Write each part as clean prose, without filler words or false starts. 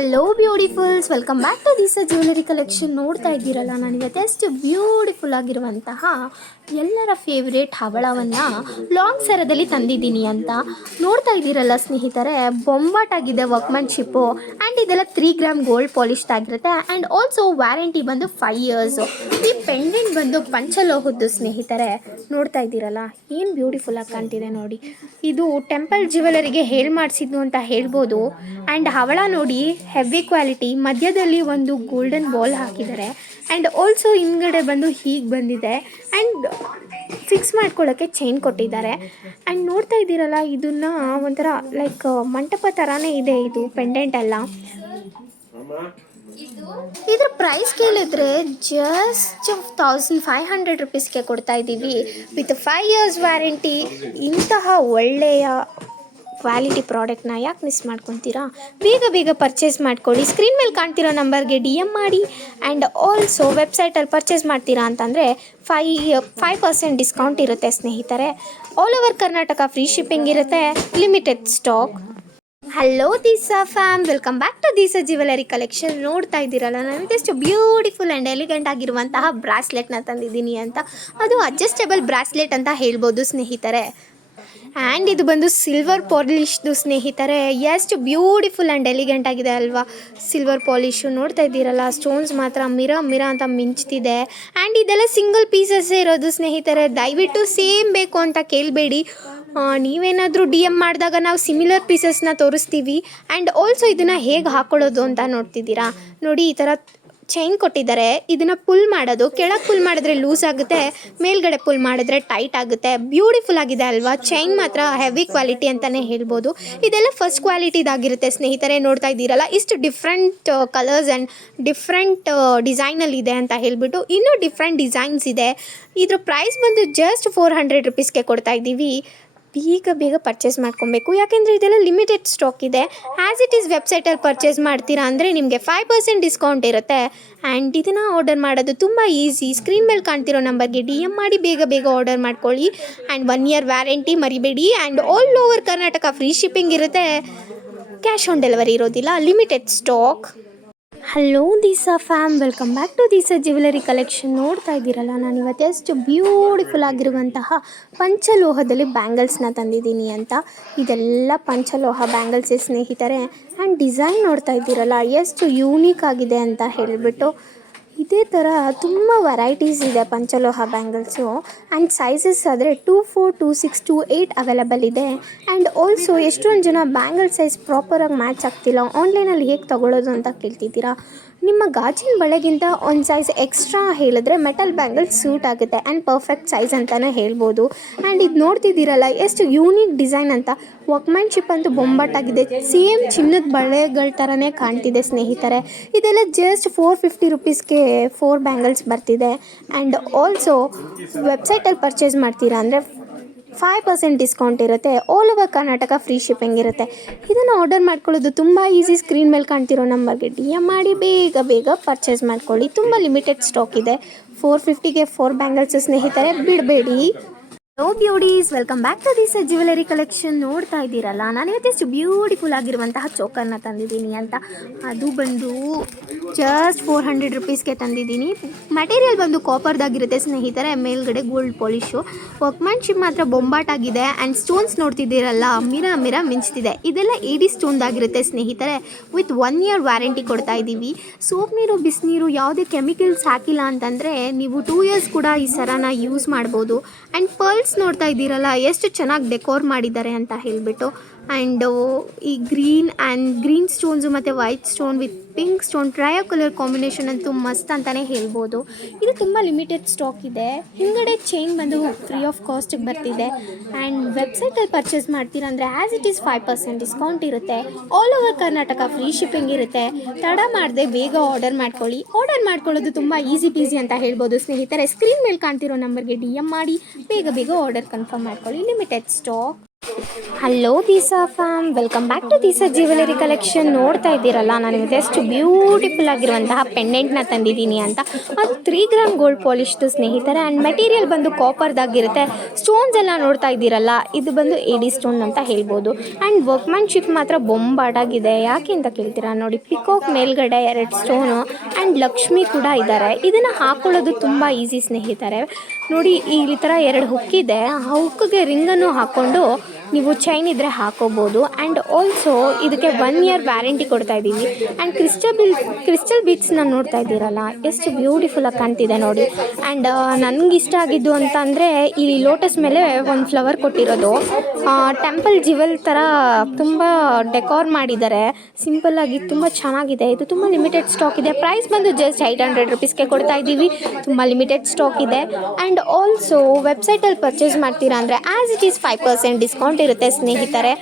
Hello beautifuls, welcome back to this jewellery collection. ನೋಡ್ತಾ ಇದ್ದೀರಲ್ಲ, ನಾನಿವತ್ತು ಎಷ್ಟು ಬ್ಯೂಟಿಫುಲ್ ಆಗಿರುವಂತಹ ಎಲ್ಲರ ಫೇವ್ರೇಟ್ ಹವಳವನ್ನು ಲಾಂಗ್ ಸರದಲ್ಲಿ ತಂದಿದ್ದೀನಿ ಅಂತ ನೋಡ್ತಾ ಇದ್ದೀರಲ್ಲ ಸ್ನೇಹಿತರೆ. ಬೊಂಬಾಟಾಗಿದೆ ವರ್ಕ್ಮನ್ಶಿಪ್ಪು ಆ್ಯಂಡ್ ಇದೆಲ್ಲ 3 ಗ್ರಾಮ್ ಗೋಲ್ಡ್ ಪಾಲಿಶ್ಡ್ ಆಗಿರುತ್ತೆ. ಆ್ಯಂಡ್ ಆಲ್ಸೋ ವ್ಯಾರಂಟಿ ಬಂದು 5 ಇಯರ್ಸು. ಈ ಪೆಂಡೆಂಟ್ ಬಂದು ಪಂಚಲೋಹದ್ದು ಸ್ನೇಹಿತರೆ. ನೋಡ್ತಾ ಇದ್ದೀರಲ್ಲ, ಏನು ಬ್ಯೂಟಿಫುಲ್ ಆಗಿ ಕಾಣ್ತಿದೆ ನೋಡಿ. ಇದು ಟೆಂಪಲ್ ಜ್ಯುವೆಲರಿಗೆ ಮಾಡಿಸಿದ್ದು ಅಂತ ಹೇಳ್ಬೋದು. ಆ್ಯಂಡ್ ಹವಳ ನೋಡಿ, ಹೆವಿ ಕ್ವಾಲಿಟಿ, ಮಧ್ಯದಲ್ಲಿ ಒಂದು ಗೋಲ್ಡನ್ ಬಾಲ್ ಹಾಕಿದ್ದಾರೆ. ಆ್ಯಂಡ್ ಆಲ್ಸೋ ಹಿಂದ್ಗಡೆ ಬಂದು ಹೀಗೆ ಬಂದಿದೆ. ಆ್ಯಂಡ್ ಫಿಕ್ಸ್ ಮಾಡ್ಕೊಳ್ಳೋಕ್ಕೆ ಚೈನ್ ಕೊಟ್ಟಿದ್ದಾರೆ. ಆ್ಯಂಡ್ ನೋಡ್ತಾ ಇದ್ದೀರಲ್ಲ, ಇದನ್ನ ಒಂಥರ ಲೈಕ್ ಮಂಟಪ ಥರನೇ ಇದೆ ಇದು ಪೆಂಡೆಂಟ್ ಎಲ್ಲ. ಇದ್ರ ಪ್ರೈಸ್ ಕೇಳಿದ್ರೆ ಜಸ್ಟ್ 1500 ರುಪೀಸ್ಗೆ ಕೊಡ್ತಾ ಇದ್ದೀವಿ ವಿತ್ 5 ಇಯರ್ಸ್ ವ್ಯಾರಂಟಿ. ಇಂತಹ ಒಳ್ಳೆಯ ಕ್ವಾಲಿಟಿ ಪ್ರಾಡಕ್ಟ್ನ ಯಾಕೆ ಮಿಸ್ ಮಾಡ್ಕೊತೀರಾ? ಬೇಗ ಬೇಗ ಪರ್ಚೇಸ್ ಮಾಡ್ಕೊಳ್ಳಿ. ಸ್ಕ್ರೀನ್ ಮೇಲೆ ಕಾಣ್ತಿರೋ ನಂಬರ್ಗೆ DM ಮಾಡಿ. ಆ್ಯಂಡ್ ಆಲ್ಸೋ ವೆಬ್ಸೈಟಲ್ಲಿ ಪರ್ಚೇಸ್ ಮಾಡ್ತೀರಾ ಅಂತಂದರೆ 5% ಡಿಸ್ಕೌಂಟ್ ಇರುತ್ತೆ ಸ್ನೇಹಿತರೆ. All over Karnataka free shipping ಇರುತ್ತೆ, limited stock. Hello Deesa fam, welcome back to Deesa jewellery collection. ನೋಡ್ತಾ ಇದ್ದೀರಲ್ಲ, ನಾನು ಎಷ್ಟು ಬ್ಯೂಟಿಫುಲ್ ಆ್ಯಂಡ್ ಎಲಿಗೆಂಟ್ ಆಗಿರುವಂತಹ ಬ್ರಾಸ್ಲೆಟ್ನ ತಂದಿದ್ದೀನಿ ಅಂತ. ಅದು ಅಡ್ಜಸ್ಟೇಬಲ್ ಬ್ರಾಸ್ಲೆಟ್ ಅಂತ ಹೇಳ್ಬೋದು ಸ್ನೇಹಿತರೆ. ಆ್ಯಂಡ್ ಇದು ಬಂದು ಸಿಲ್ವರ್ ಪಾಲಿಶ್ದು ಸ್ನೇಹಿತರೆ. ಎಷ್ಟು ಬ್ಯೂಟಿಫುಲ್ ಆ್ಯಂಡ್ ಎಲಿಗೆಂಟ್ ಆಗಿದೆ ಅಲ್ವಾ ಸಿಲ್ವರ್ ಪಾಲಿಶು. ನೋಡ್ತಾ ಇದ್ದೀರಲ್ಲ, ಸ್ಟೋನ್ಸ್ ಮಾತ್ರ ಮಿರ ಅಂತ ಮಿಂಚ್ತಿದೆ. ಆ್ಯಂಡ್ ಇದೆಲ್ಲ ಸಿಂಗಲ್ ಪೀಸಸ್ಸೇ ಇರೋದು ಸ್ನೇಹಿತರೆ. ದಯವಿಟ್ಟು ಸೇಮ್ ಬೇಕು ಅಂತ ಕೇಳಬೇಡಿ. ನೀವೇನಾದರೂ DM ಮಾಡಿದಾಗ ನಾವು ಸಿಮಿಲರ್ ಪೀಸಸ್ನ ತೋರಿಸ್ತೀವಿ. ಆ್ಯಂಡ್ ಆಲ್ಸೋ ಇದನ್ನು ಹೇಗೆ ಹಾಕ್ಕೊಳ್ಳೋದು ಅಂತ ನೋಡ್ತಿದ್ದೀರಾ ನೋಡಿ. ಈ ಥರ ಚೈನ್ ಕೊಟ್ಟಿದ್ದಾರೆ. ಇದನ್ನು ಪುಲ್ ಮಾಡೋದು, ಕೆಳಗೆ ಪುಲ್ ಮಾಡಿದ್ರೆ ಲೂಸ್ ಆಗುತ್ತೆ, ಮೇಲ್ಗಡೆ ಪುಲ್ ಮಾಡಿದ್ರೆ ಟೈಟ್ ಆಗುತ್ತೆ. ಬ್ಯೂಟಿಫುಲ್ ಆಗಿದೆ ಅಲ್ವಾ. ಚೈನ್ ಮಾತ್ರ ಹೆವಿ ಕ್ವಾಲಿಟಿ ಅಂತಲೇ ಹೇಳ್ಬೋದು. ಇದೆಲ್ಲ ಫಸ್ಟ್ ಕ್ವಾಲಿಟಿದಾಗಿರುತ್ತೆ ಸ್ನೇಹಿತರೆ. ನೋಡ್ತಾ ಇದ್ದೀರಲ್ಲ, ಇಷ್ಟು ಡಿಫ್ರೆಂಟ್ ಕಲರ್ಸ್ ಆ್ಯಂಡ್ ಡಿಫ್ರೆಂಟ್ ಡಿಸೈನಲ್ಲಿ ಇದೆ ಅಂತ ಹೇಳ್ಬಿಟ್ಟು ಇನ್ನೂ ಡಿಫ್ರೆಂಟ್ ಡಿಸೈನ್ಸ್ ಇದೆ. ಇದ್ರ ಪ್ರೈಸ್ ಬಂದು ಜಸ್ಟ್ 400 ರುಪೀಸ್ಗೆ ಕೊಡ್ತಾ ಇದ್ದೀವಿ. ಬೇಗ ಪರ್ಚೇಸ್ ಮಾಡ್ಕೊಬೇಕು, ಯಾಕೆಂದರೆ ಇದೆಲ್ಲ ಲಿಮಿಟೆಡ್ ಸ್ಟಾಕ್ ಇದೆ. ಆ್ಯಸ್ ಇಟ್ ಈಸ್ ವೆಬ್ಸೈಟಲ್ಲಿ ಪರ್ಚೇಸ್ ಮಾಡ್ತೀರಾ ಅಂದರೆ ನಿಮಗೆ 5% ಡಿಸ್ಕೌಂಟ್ ಇರುತ್ತೆ. ಆ್ಯಂಡ್ ಇದನ್ನು ಆರ್ಡರ್ ಮಾಡೋದು ತುಂಬ ಈಸಿ. ಸ್ಕ್ರೀನ್ ಮೇಲೆ ಕಾಣ್ತಿರೋ ನಂಬರ್ಗೆ DM ಮಾಡಿ ಬೇಗ ಆರ್ಡರ್ ಮಾಡ್ಕೊಳ್ಳಿ. ಆ್ಯಂಡ್ 1 ಇಯರ್ ವ್ಯಾರಂಟಿ ಮರಿಬೇಡಿ. And all over Karnataka free shipping ಇರುತ್ತೆ, ಕ್ಯಾಶ್ ಆನ್ ಡೆಲಿವರಿ ಇರೋದಿಲ್ಲ, limited stock. Hello Deesa fam, welcome back to Deesa jewellery collection. ನೋಡ್ತಾ ಇದ್ದೀರಲ್ಲ, ನಾನು ಇವತ್ತು ಎಷ್ಟು ಬ್ಯೂಟಿಫುಲ್ ಆಗಿರುವಂತಹ ಪಂಚಲೋಹದಲ್ಲಿ ಬ್ಯಾಂಗಲ್ಸ್ನ ತಂದಿದ್ದೀನಿ ಅಂತ. ಇದೆಲ್ಲ ಪಂಚಲೋಹ ಬ್ಯಾಂಗಲ್ಸೇ ಸ್ನೇಹಿತರೆ. ಆ್ಯಂಡ್ ಡಿಸೈನ್ ನೋಡ್ತಾ ಇದ್ದೀರಲ್ಲ, ಎಷ್ಟು ಯೂನಿಕ್ ಆಗಿದೆ ಅಂತ ಹೇಳಿಬಿಟ್ಟು. ಇದೇ ಥರ ತುಂಬ ವೆರೈಟೀಸ್ ಇದೆ ಪಂಚಲೋಹ ಬ್ಯಾಂಗಲ್ಸು. ಆ್ಯಂಡ್ ಸೈಜಸ್ ಆದರೆ 2, 4, 2, 6, 2, 8 ಅವೈಲಬಲ್ ಇದೆ. ಆ್ಯಂಡ್ ಆಲ್ಸೋ ಎಷ್ಟೊಂದು ಜನ ಬ್ಯಾಂಗಲ್ ಸೈಜ್ ಪ್ರಾಪರಾಗಿ ಮ್ಯಾಚ್ ಆಗ್ತಿಲ್ಲ, ಆನ್ಲೈನಲ್ಲಿ ಹೇಗೆ ತೊಗೊಳ್ಳೋದು ಅಂತ ಕೇಳ್ತಿದ್ದೀರಾ. ನಿಮ್ಮ ಗಾಜಿನ ಬಳೆಗಿಂತ ಒಂದು ಸೈಜ್ ಎಕ್ಸ್ಟ್ರಾ ಹೇಳಿದ್ರೆ ಮೆಟಲ್ ಬ್ಯಾಂಗಲ್ ಸೂಟ್ ಆಗುತ್ತೆ ಆ್ಯಂಡ್ ಪರ್ಫೆಕ್ಟ್ ಸೈಜ್ ಅಂತಲೇ ಹೇಳ್ಬೋದು. ಆ್ಯಂಡ್ ಇದು ನೋಡ್ತಿದ್ದೀರಲ್ಲ, ಎಷ್ಟು ಯೂನಿಕ್ ಡಿಸೈನ್ ಅಂತ. ವರ್ಕ್ಮ್ಯಾನ್ಶಿಪ್ ಅಂತೂ ಬೊಂಬಾಟಾಗಿದೆ, ಸೇಮ್ ಚಿನ್ನದ ಬಳೆಗಳ ಥರನೇ ಕಾಣ್ತಿದೆ ಸ್ನೇಹಿತರೆ. ಇದೆಲ್ಲ ಜಸ್ಟ್ 450 ರುಪೀಸ್ಗೆ 4 ಬ್ಯಾಂಗಲ್ಸ್ ಬರ್ತಿದೆ. ಆ್ಯಂಡ್ ಆಲ್ಸೋ ವೆಬ್ಸೈಟಲ್ಲಿ ಪರ್ಚೇಸ್ ಮಾಡ್ತೀರಾ ಅಂದರೆ 5% ಡಿಸ್ಕೌಂಟ್ ಇರುತ್ತೆ. All over Karnataka free shipping ಇರುತ್ತೆ. ಇದನ್ನು ಆರ್ಡರ್ ಮಾಡ್ಕೊಳ್ಳೋದು ತುಂಬ ಈಸಿ. ಸ್ಕ್ರೀನ್ ಮೇಲೆ ಕಾಣ್ತಿರೋ ನಂಬರ್ಗೆ DM ಮಾಡಿ ಬೇಗ ಪರ್ಚೇಸ್ ಮಾಡ್ಕೊಳ್ಳಿ. ತುಂಬ ಲಿಮಿಟೆಡ್ ಸ್ಟಾಕ್ ಇದೆ. 450ಗೆ 4 ಬ್ಯಾಂಗಲ್ಸ್ ಸ್ನೇಹಿತರೆ, ಬಿಡಬೇಡಿ. Hello beauties, welcome back to this jewellery collection. ನೋಡ್ತಾ ಇದ್ದೀರಲ್ಲ, ನಾನು ಇವತ್ತೆಷ್ಟು ಬ್ಯೂಟಿಫುಲ್ ಆಗಿರುವಂತಹ ಚೋಕರ್ನ ತಂದಿದ್ದೀನಿ ಅಂತ. ಅದು ಬಂದು ಜಸ್ಟ್ 400 ರುಪೀಸ್ಗೆ ತಂದಿದ್ದೀನಿ. ಮೆಟೀರಿಯಲ್ ಬಂದು ಕಾಪರ್ದಾಗಿರುತ್ತೆ ಸ್ನೇಹಿತರೆ, ಮೇಲ್ಗಡೆ ಗೋಲ್ಡ್ ಪಾಲಿಶು. ವರ್ಕ್ಮ್ಯಾನ್ಶಿಪ್ ಮಾತ್ರ ಬೊಂಬಾಟಾಗಿದೆ. ಆ್ಯಂಡ್ ಸ್ಟೋನ್ಸ್ ನೋಡ್ತಿದ್ದೀರಲ್ಲ, ಮಿರ ಮಿಂಚ್ತಿದೆ. ಇದೆಲ್ಲ AD ಸ್ಟೋನ್ದಾಗಿರುತ್ತೆ ಸ್ನೇಹಿತರೆ. ವಿತ್ 1 ಇಯರ್ ವ್ಯಾರಂಟಿ ಕೊಡ್ತಾ ಇದ್ದೀವಿ. ಸೋಪ್ ನೀರು, ಬಿಸಿನೀರು, ಯಾವುದೇ ಕೆಮಿಕಲ್ಸ್ ಹಾಕಿಲ್ಲ ಅಂತಂದರೆ ನೀವು 2 ಇಯರ್ಸ್ ಕೂಡ ಈ ಸರನ ಯೂಸ್ ಮಾಡ್ಬೋದು. ಆ್ಯಂಡ್ ಪರ್ಲ್ಸ್ ನೋಡ್ತಾ ಇದ್ದೀರಲ್ಲ, ಎಷ್ಟು ಚೆನ್ನಾಗಿ ಡೆಕೋರ್ ಮಾಡಿದ್ದಾರೆ ಅಂತ ಹೇಳಿಬಿಟ್ಟು. ಆ್ಯಂಡ್ ಈ ಗ್ರೀನ್ ಸ್ಟೋನ್ಸು ಮತ್ತು white stone with pink stone trio colour combination ಅಂತೂ ಮಸ್ತ್ ಅಂತಲೇ ಹೇಳ್ಬೋದು. ಇದು ತುಂಬ ಲಿಮಿಟೆಡ್ ಸ್ಟಾಕ್ ಇದೆ. ಹಿಂಗಡೆ ಚೈನ್ ಬಂದು ಫ್ರೀ ಆಫ್ ಕಾಸ್ಟಿಗೆ ಬರ್ತಿದೆ. ಆ್ಯಂಡ್ ವೆಬ್ಸೈಟಲ್ಲಿ ಪರ್ಚೇಸ್ ಮಾಡ್ತೀರಾ ಅಂದರೆ ಆ್ಯಸ್ ಇಟ್ ಈಸ್ 5% ಡಿಸ್ಕೌಂಟ್ ಇರುತ್ತೆ. All over Karnataka free shipping ಇರುತ್ತೆ. ತಡ ಮಾಡದೆ ಬೇಗ ಆರ್ಡರ್ ಮಾಡ್ಕೊಳ್ಳಿ. ಆರ್ಡರ್ ಮಾಡ್ಕೊಳ್ಳೋದು ತುಂಬ ಈಸಿ ಪೀಸಿ ಅಂತ ಹೇಳ್ಬೋದು ಸ್ನೇಹಿತರೆ. ಸ್ಕ್ರೀನ್ ಮೇಲೆ ಕಾಣ್ತಿರೋ ನಂಬರ್ಗೆ DM ಮಾಡಿ ಬೇಗ ಆರ್ಡರ್ ಕನ್ಫರ್ಮ್ ಮಾಡ್ಕೊಳ್ಳಿ, limited stock. Hello Deesa fam, welcome back to Deesa jewellery collection. ನೋಡ್ತಾ ಇದ್ದೀರಲ್ಲ, ನಾನು ಎಷ್ಟು ಬ್ಯೂಟಿಫುಲ್ ಆಗಿರುವಂತಹ ಪೆಂಡೆಂಟ್ನ ತಂದಿದ್ದೀನಿ ಅಂತ. ಅದು 3 ಗ್ರಾಮ್ ಗೋಲ್ಡ್ ಪಾಲಿಶ್ದು ಸ್ನೇಹಿತರೆ. ಆ್ಯಂಡ್ ಮೆಟೀರಿಯಲ್ ಬಂದು ಕಾಪರ್ದಾಗಿರುತ್ತೆ. ಸ್ಟೋನ್ಸ್ ಎಲ್ಲ ನೋಡ್ತಾ ಇದ್ದೀರಲ್ಲ, ಇದು ಬಂದು ಎಡಿ ಸ್ಟೋನ್ ಅಂತ ಹೇಳ್ಬೋದು. ಆ್ಯಂಡ್ ವರ್ಕ್ಮ್ಯಾನ್ಶಿಪ್ ಮಾತ್ರ ಬೊಂಬಾಟಾಗಿದೆ. ಯಾಕೆ ಅಂತ ಕೇಳ್ತೀರಾ? ನೋಡಿ, ಪಿಕಾಕ್ ಮೇಲ್ಗಡೆ 2 ಸ್ಟೋನು ಆ್ಯಂಡ್ ಲಕ್ಷ್ಮಿ ಕೂಡ ಇದ್ದಾರೆ. ಇದನ್ನು ಹಾಕೊಳ್ಳೋದು ತುಂಬ ಈಸಿ ಸ್ನೇಹಿತರೆ. ನೋಡಿ, ಈ ಥರ 2 ಹುಕ್ ಇದೆ. ಆ ಹುಕ್ಗೆ ರಿಂಗನ್ನು ಹಾಕ್ಕೊಂಡು ನೀವು ಚೈನ್ ಇದ್ದರೆ ಹಾಕೋಬೋದು. ಆ್ಯಂಡ್ ಆಲ್ಸೋ ಇದಕ್ಕೆ 1 ಇಯರ್ ವ್ಯಾರಂಟಿ ಕೊಡ್ತಾ ಇದ್ದೀವಿ. ಆ್ಯಂಡ್ ಕ್ರಿಸ್ಟಲ್ ಬೀಡ್ಸ್ನ ನೋಡ್ತಾ ಇದ್ದೀರಲ್ಲ, ಎಷ್ಟು ಬ್ಯೂಟಿಫುಲ್ಲಾಗಿ ಕಾಣ್ತಿದೆ ನೋಡಿ. ಆ್ಯಂಡ್ ನನಗೆ ಇಷ್ಟ ಆಗಿದ್ದು ಅಂತ ಅಂದರೆ ಈ ಲೋಟಸ್ ಮೇಲೆ ಒಂದು ಫ್ಲವರ್ ಕೊಟ್ಟಿರೋದು. ಟೆಂಪಲ್ ಜಿವೆಲ್ ಥರ ತುಂಬ ಡೆಕೋರ್ ಮಾಡಿದ್ದಾರೆ. ಸಿಂಪಲ್ಲಾಗಿ ತುಂಬ ಚೆನ್ನಾಗಿದೆ. ಇದು ತುಂಬ ಲಿಮಿಟೆಡ್ ಸ್ಟಾಕ್ ಇದೆ. ಪ್ರೈಸ್ ಬಂದು ಜಸ್ಟ್ 800 ರುಪೀಸ್ಗೆ ಕೊಡ್ತಾ ಇದ್ದೀವಿ. ತುಂಬ ಲಿಮಿಟೆಡ್ ಸ್ಟಾಕ್ ಇದೆ. ಆ್ಯಂಡ್ ಆಲ್ಸೋ ವೆಬ್ಸೈಟಲ್ಲಿ ಪರ್ಚೇಸ್ ಮಾಡ್ತೀರಾ ಅಂದರೆ ಆ್ಯಸ್ ಇಟ್ ಈಸ್ 5% ಡಿಸ್ಕೌಂಟ್ ಇರುತ್ತೆ ಸ್ನೇಹಿತರೆ.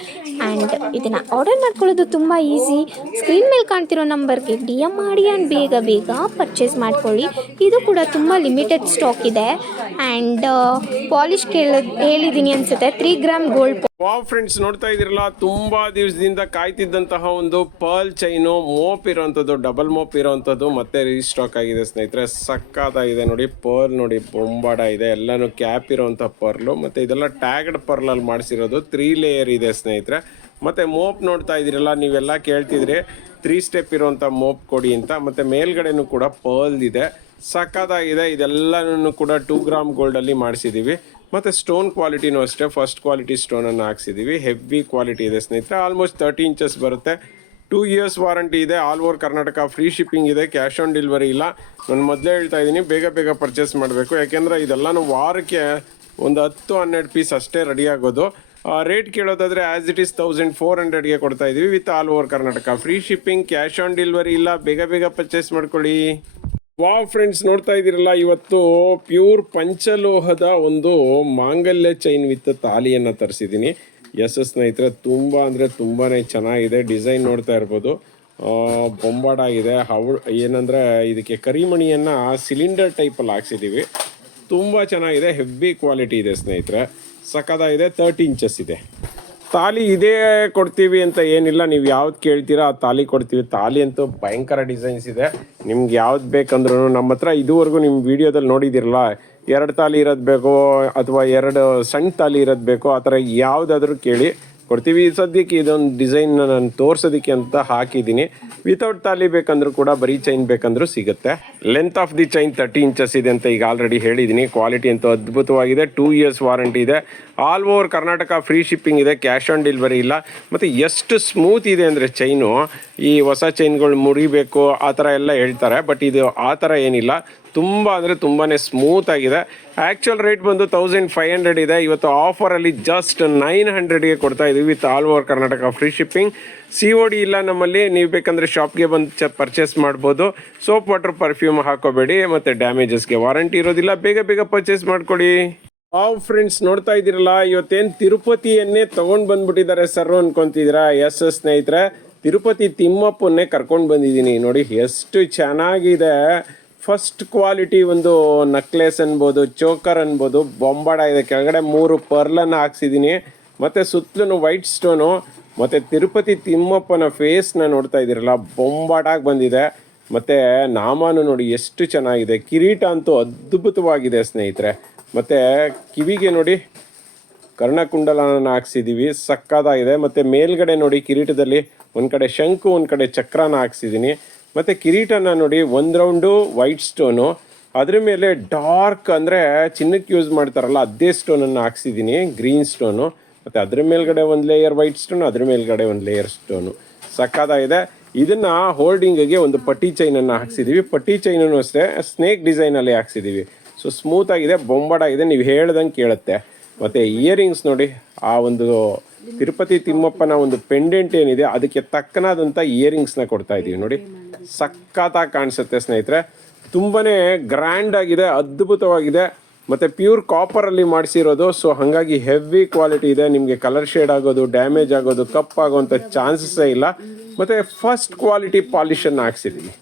ಆ್ಯಂಡ್ ಇದನ್ನು ಆರ್ಡರ್ ಮಾಡ್ಕೊಳ್ಳೋದು ತುಂಬ ಈಸಿ. ಸ್ಕ್ರೀನ್ ಮೇಲೆ ಕಾಣ್ತಿರೋ ನಂಬರ್ಗೆ DM ಮಾಡಿ ಆ್ಯಂಡ್ ಬೇಗ ಪರ್ಚೇಸ್ ಮಾಡ್ಕೊಳ್ಳಿ. ಇದು ಕೂಡ ತುಂಬ ಲಿಮಿಟೆಡ್ ಸ್ಟಾಕ್ ಇದೆ. ಆ್ಯಂಡ್ ಪಾಲಿಶ್ ಹೇಳಿದ್ದೀನಿ ಅನಿಸುತ್ತೆ. 3 ಗ್ರಾಮ್ ಗೋಲ್ಡ್. ವಾವ್ ಫ್ರೆಂಡ್ಸ್, ನೋಡ್ತಾ ಇದ್ದೀರಲ್ಲ, ತುಂಬಾ ದಿವಸದಿಂದ ಕಾಯ್ತಿದ್ದಂತಹ ಒಂದು ಪರ್ಲ್ ಚೈನು, ಮೋಪ್ ಇರೋವಂಥದ್ದು, ಡಬಲ್ ಮೋಪ್ ಇರೋವಂಥದ್ದು ಮತ್ತೆ ರೀಸ್ಟಾಕ್ ಆಗಿದೆ ಸ್ನೇಹಿತರೆ. ಸಕ್ಕತ್ತಾಗಿದೆ ನೋಡಿ. ಪರ್ಲ್ ನೋಡಿ, ಬೊಂಬಾಡ ಇದೆ. ಎಲ್ಲಾನು ಕ್ಯಾಪ್ ಇರೋವಂಥ ಪರ್ಲು, ಮತ್ತೆ ಇದೆಲ್ಲ ಟ್ಯಾಗ್ಡ್ ಪರ್ಲಲ್ಲಿ ಮಾಡಿಸಿರೋದು. 3 ಲೇಯರ್ ಇದೆ ಸ್ನೇಹಿತರೆ. ಮತ್ತೆ ಮೋಪ್ ನೋಡ್ತಾ ಇದ್ದೀರಲ್ಲ, ನೀವೆಲ್ಲ ಕೇಳ್ತಿದ್ರಿ 3 ಸ್ಟೆಪ್ ಇರೋವಂಥ ಮೋಪ್ ಕೊಡಿ ಅಂತ. ಮತ್ತೆ ಮೇಲ್ಗಡೆನೂ ಕೂಡ ಪರ್ಲ್ ಇದೆ. ಸಕ್ಕತ್ತಾಗಿದೆ. ಇದೆಲ್ಲನೂ ಕೂಡ 2 ಗ್ರಾಮ್ ಗೋಲ್ಡಲ್ಲಿ ಮಾಡಿಸಿದ್ದೀವಿ. ಮತ್ತು ಸ್ಟೋನ್ ಕ್ವಾಲಿಟಿನೂ ಅಷ್ಟೇ ಫಸ್ಟ್ ಕ್ವಾಲಿಟಿ ಸ್ಟೋನನ್ನು ಹಾಕ್ಸಿದ್ದೀವಿ. ಹೆವಿ ಕ್ವಾಲಿಟಿ ಇದೆ ಸ್ನೇಹಿತರೆ. ಆಲ್ಮೋಸ್ಟ್ 30 ಇಂಚಸ್ ಬರುತ್ತೆ. 2 ಇಯರ್ಸ್ ವಾರಂಟಿ ಇದೆ. All over Karnataka free shipping ಇದೆ. ಕ್ಯಾಶ್ ಆನ್ ಡೆಲಿವರಿ ಇಲ್ಲ. ನಾನು ಮೊದಲೇ ಹೇಳ್ತಾ ಇದ್ದೀನಿ, ಬೇಗ ಪರ್ಚೇಸ್ ಮಾಡಬೇಕು. ಯಾಕೆಂದರೆ ಇದೆಲ್ಲನೂ ವಾರಕ್ಕೆ ಒಂದು 10-12 ಪೀಸ್ ಅಷ್ಟೇ ರೆಡಿ ಆಗೋದು. ರೇಟ್ ಕೇಳೋದಾದರೆ ಆ್ಯಸ್ ಇಟ್ ಈಸ್ 1400ಗೆ ಕೊಡ್ತಾ ಇದ್ದೀವಿ with all over Karnataka free shipping. Cash on delivery ಇಲ್ಲ. ಬೇಗ ಪರ್ಚೇಸ್ ಮಾಡ್ಕೊಳ್ಳಿ. ವಾವ್ ಫ್ರೆಂಡ್ಸ್, ನೋಡ್ತಾ ಇದ್ದೀರಲ್ಲ, ಇವತ್ತು ಪ್ಯೂರ್ ಪಂಚಲೋಹದ ಒಂದು ಮಾಂಗಲ್ಯ ಚೈನ್ ವಿತ್ ತಾಲಿಯನ್ನು ತರಿಸಿದ್ದೀನಿ. ಸ್ನೇಹಿತರೆ, ತುಂಬ ಅಂದರೆ ತುಂಬಾ ಚೆನ್ನಾಗಿದೆ. ಡಿಸೈನ್ ನೋಡ್ತಾ ಇರ್ಬೋದು, ಬೊಂಬಾಡಾಗಿದೆ. ಏನಂದರೆ ಇದಕ್ಕೆ ಕರಿಮಣಿಯನ್ನು ಸಿಲಿಂಡರ್ ಟೈಪಲ್ಲಿ ಹಾಕ್ಸಿದ್ದೀವಿ. ತುಂಬ ಚೆನ್ನಾಗಿದೆ. ಹೆವಿ ಕ್ವಾಲಿಟಿ ಇದೆ ಸ್ನೇಹಿತರೆ. ಸಕ್ಕತ್ತಾಗಿದೆ. 30 ಇಂಚಸ್ ಇದೆ. ತಾಲಿ ಇದೇ ಕೊಡ್ತೀವಿ ಅಂತ ಏನಿಲ್ಲ. ನೀವು ಯಾವ್ದು ಕೇಳ್ತೀರಾ ಆ ತಾಲಿ ಕೊಡ್ತೀವಿ. ತಾಲಿ ಅಂತೂ ಭಯಂಕರ ಡಿಸೈನ್ಸ್ ಇದೆ. ನಿಮ್ಗೆ ಯಾವ್ದು ಬೇಕಂದ್ರೂ ನಮ್ಮ ಹತ್ರ ಇದುವರೆಗೂ ನಿಮ್ಮ ವೀಡಿಯೋದಲ್ಲಿ ನೋಡಿದಿರಲ್ಲ, 2 ತಾಲಿ ಇರೋದು ಬೇಕೋ ಅಥವಾ 2 ಸಣ್ಣ ತಾಲಿ ಇರೋದು ಬೇಕೋ, ಆ ಥರ ಯಾವುದಾದ್ರೂ ಕೇಳಿ ಕೊಡ್ತೀವಿ. ಸದ್ಯಕ್ಕೆ ಇದೊಂದು ಡಿಸೈನ್ನ ನಾನು ತೋರಿಸೋದಕ್ಕೆ ಅಂತ ಹಾಕಿದ್ದೀನಿ. ವಿತೌಟ್ ತಾಲಿ ಬೇಕಂದ್ರೂ ಕೂಡ ಬರೀ ಚೈನ್ ಬೇಕಂದ್ರೂ ಸಿಗುತ್ತೆ. Length of the chain 30 inches ಇದೆ ಅಂತ ಈಗ ಆಲ್ರೆಡಿ ಹೇಳಿದ್ದೀನಿ. ಕ್ವಾಲಿಟಿ ಅಂತೂ ಅದ್ಭುತವಾಗಿದೆ. 2 ಇಯರ್ಸ್ ವಾರಂಟಿ ಇದೆ. All over Karnataka free shipping ಇದೆ. ಕ್ಯಾಶ್ ಆನ್ ಡೆಲಿವರಿ ಇಲ್ಲ. ಮತ್ತು ಎಷ್ಟು ಸ್ಮೂತ್ ಇದೆ ಅಂದರೆ ಚೈನು, ಈ ಹೊಸ ಚೈನ್ಗಳು ಮುರಿಬೇಕು ಆ ಥರ ಎಲ್ಲ ಹೇಳ್ತಾರೆ. ಬಟ್ ಇದು ಆ ಥರ ಏನಿಲ್ಲ. ತುಂಬ ಅಂದರೆ ತುಂಬಾ ಸ್ಮೂತ್ ಆಗಿದೆ. ಆ್ಯಕ್ಚುಯಲ್ ರೇಟ್ ಬಂದು 1500 ಇದೆ. ಇವತ್ತು ಆಫರಲ್ಲಿ ಜಸ್ಟ್ 900ಗೆ ಕೊಡ್ತಾ ಇದ್ದೀವಿ with all over Karnataka free shipping. COD ಇಲ್ಲ ನಮ್ಮಲ್ಲಿ. ನೀವು ಬೇಕಂದರೆ ಶಾಪ್ಗೆ ಬಂದು ಪರ್ಚೇಸ್ ಮಾಡ್ಬೋದು. ಸೋಪ್ ವಾಟರ್ ಪರ್ಫ್ಯೂಮ್ ಹಾಕೋಬೇಡಿ. ಮತ್ತು ಡ್ಯಾಮೇಜಸ್ಗೆ ವಾರಂಟಿ ಇರೋದಿಲ್ಲ. ಬೇಗ ಪರ್ಚೇಸ್ ಮಾಡ್ಕೊಳ್ಳಿ. ಫ್ರೆಂಡ್ಸ್, ನೋಡ್ತಾ ಇದ್ದೀರಲ್ಲ, ಇವತ್ತೇನು ತಿರುಪತಿಯನ್ನೇ ತೊಗೊಂಡು ಬಂದ್ಬಿಟ್ಟಿದ್ದಾರೆ ಸರ್ ಅನ್ಕೊತಿದ್ದೀರಾ? ಸ್ನೇಹಿತರೆ, ತಿರುಪತಿ ತಿಮ್ಮಪ್ಪನ್ನೇ ಕರ್ಕೊಂಡು ಬಂದಿದ್ದೀನಿ. ನೋಡಿ ಎಷ್ಟು ಚೆನ್ನಾಗಿದೆ. ಫಸ್ಟ್ ಕ್ವಾಲಿಟಿ ಒಂದು ನಕ್ಲೆಸ್ ಅನ್ಬೋದು, ಚೋಕರ್ ಅನ್ಬೋದು, ಬೊಂಬಾಡ ಇದೆ. ಕೆಳಗಡೆ 3 ಪರ್ಲನ್ನು ಹಾಕ್ಸಿದ್ದೀನಿ. ಮತ್ತು ಸುತ್ತಲೂ ವೈಟ್ ಸ್ಟೋನು. ಮತ್ತು ತಿರುಪತಿ ತಿಮ್ಮಪ್ಪನ ಫೇಸ್ನ ನೋಡ್ತಾ ಇದ್ದೀರಲ್ಲ, ಬೊಂಬಾಟಾಗಿ ಬಂದಿದೆ. ಮತ್ತು ನಾಮನು ನೋಡಿ ಎಷ್ಟು ಚೆನ್ನಾಗಿದೆ. ಕಿರೀಟ ಅಂತೂ ಅದ್ಭುತವಾಗಿದೆ ಸ್ನೇಹಿತರೆ. ಮತ್ತು ಕಿವಿಗೆ ನೋಡಿ ಕರ್ಣಕುಂಡಲನ ಹಾಕ್ಸಿದ್ದೀವಿ. ಸಕ್ಕತ್ತಾಗಿದೆ. ಮತ್ತು ಮೇಲ್ಗಡೆ ನೋಡಿ ಕಿರೀಟದಲ್ಲಿ ಒಂದು ಕಡೆ ಶಂಕು, ಒಂದು ಕಡೆ ಚಕ್ರನ ಹಾಕ್ಸಿದ್ದೀನಿ. ಮತ್ತು ಕಿರೀಟನ ನೋಡಿ 1 ರೌಂಡು ವೈಟ್ ಸ್ಟೋನು, ಅದ್ರ ಮೇಲೆ ಡಾರ್ಕ್ ಅಂದರೆ ಚಿನ್ನಕ್ಕೆ ಯೂಸ್ ಮಾಡ್ತಾರಲ್ಲ ಅದೇ ಸ್ಟೋನನ್ನು ಹಾಕ್ಸಿದ್ದೀನಿ, ಗ್ರೀನ್ ಸ್ಟೋನು. ಮತ್ತು ಅದ್ರ ಮೇಲ್ಗಡೆ 1 ಲೇಯರ್ ವೈಟ್ ಸ್ಟೋನು, ಅದ್ರ ಮೇಲ್ಗಡೆ 1 ಲೇಯರ್ ಸ್ಟೋನು. ಸಕ್ಕತ್ತಾಗಿದೆ. ಇದನ್ನು ಹೋಲ್ಡಿಂಗಿಗೆ ಒಂದು ಪಟ್ಟಿ ಚೈನನ್ನು ಹಾಕ್ಸಿದ್ದೀವಿ. ಪಟ್ಟಿ ಚೈನನ್ನು ಅಷ್ಟೇ ಸ್ನೇಕ್ ಡಿಸೈನಲ್ಲಿ ಹಾಕ್ಸಿದ್ದೀವಿ. ಸೊ ಸ್ಮೂತಾಗಿದೆ, ಬೊಂಬಾಡಾಗಿದೆ. ನೀವು ಹೇಳ್ದಂಗೆ ಕೇಳುತ್ತೆ. ಮತ್ತು ಇಯರಿಂಗ್ಸ್ ನೋಡಿ, ಆ ಒಂದು ತಿರುಪತಿ ತಿಮ್ಮಪ್ಪನ ಒಂದು ಪೆಂಡೆಂಟ್ ಏನಿದೆ ಅದಕ್ಕೆ ತಕ್ಕನಾದಂಥ ಇಯರಿಂಗ್ಸ್ನ ಕೊಡ್ತಾ ಇದ್ದೀವಿ. ನೋಡಿ ಸಕ್ಕತ್ತಾಗಿ ಕಾಣಿಸುತ್ತೆ ಸ್ನೇಹಿತರೆ. ತುಂಬಾ ಗ್ರ್ಯಾಂಡ್ ಆಗಿದೆ, ಅದ್ಭುತವಾಗಿದೆ. ಮತ್ತು ಪ್ಯೂರ್ ಕಾಪರಲ್ಲಿ ಮಾಡಿಸಿರೋದು. ಸೊ ಹಾಗಾಗಿ ಹೆವಿ ಕ್ವಾಲಿಟಿ ಇದೆ. ನಿಮಗೆ ಕಲರ್ ಶೇಡ್ ಆಗೋದು, ಡ್ಯಾಮೇಜ್ ಆಗೋದು, ಕಪ್ ಆಗೋವಂಥ ಚಾನ್ಸಸ್ಸೇ ಇಲ್ಲ. ಮತ್ತು ಫಸ್ಟ್ ಕ್ವಾಲಿಟಿ ಪಾಲಿಷನ್ನು ಹಾಕ್ಸಿದ್ದೀವಿ.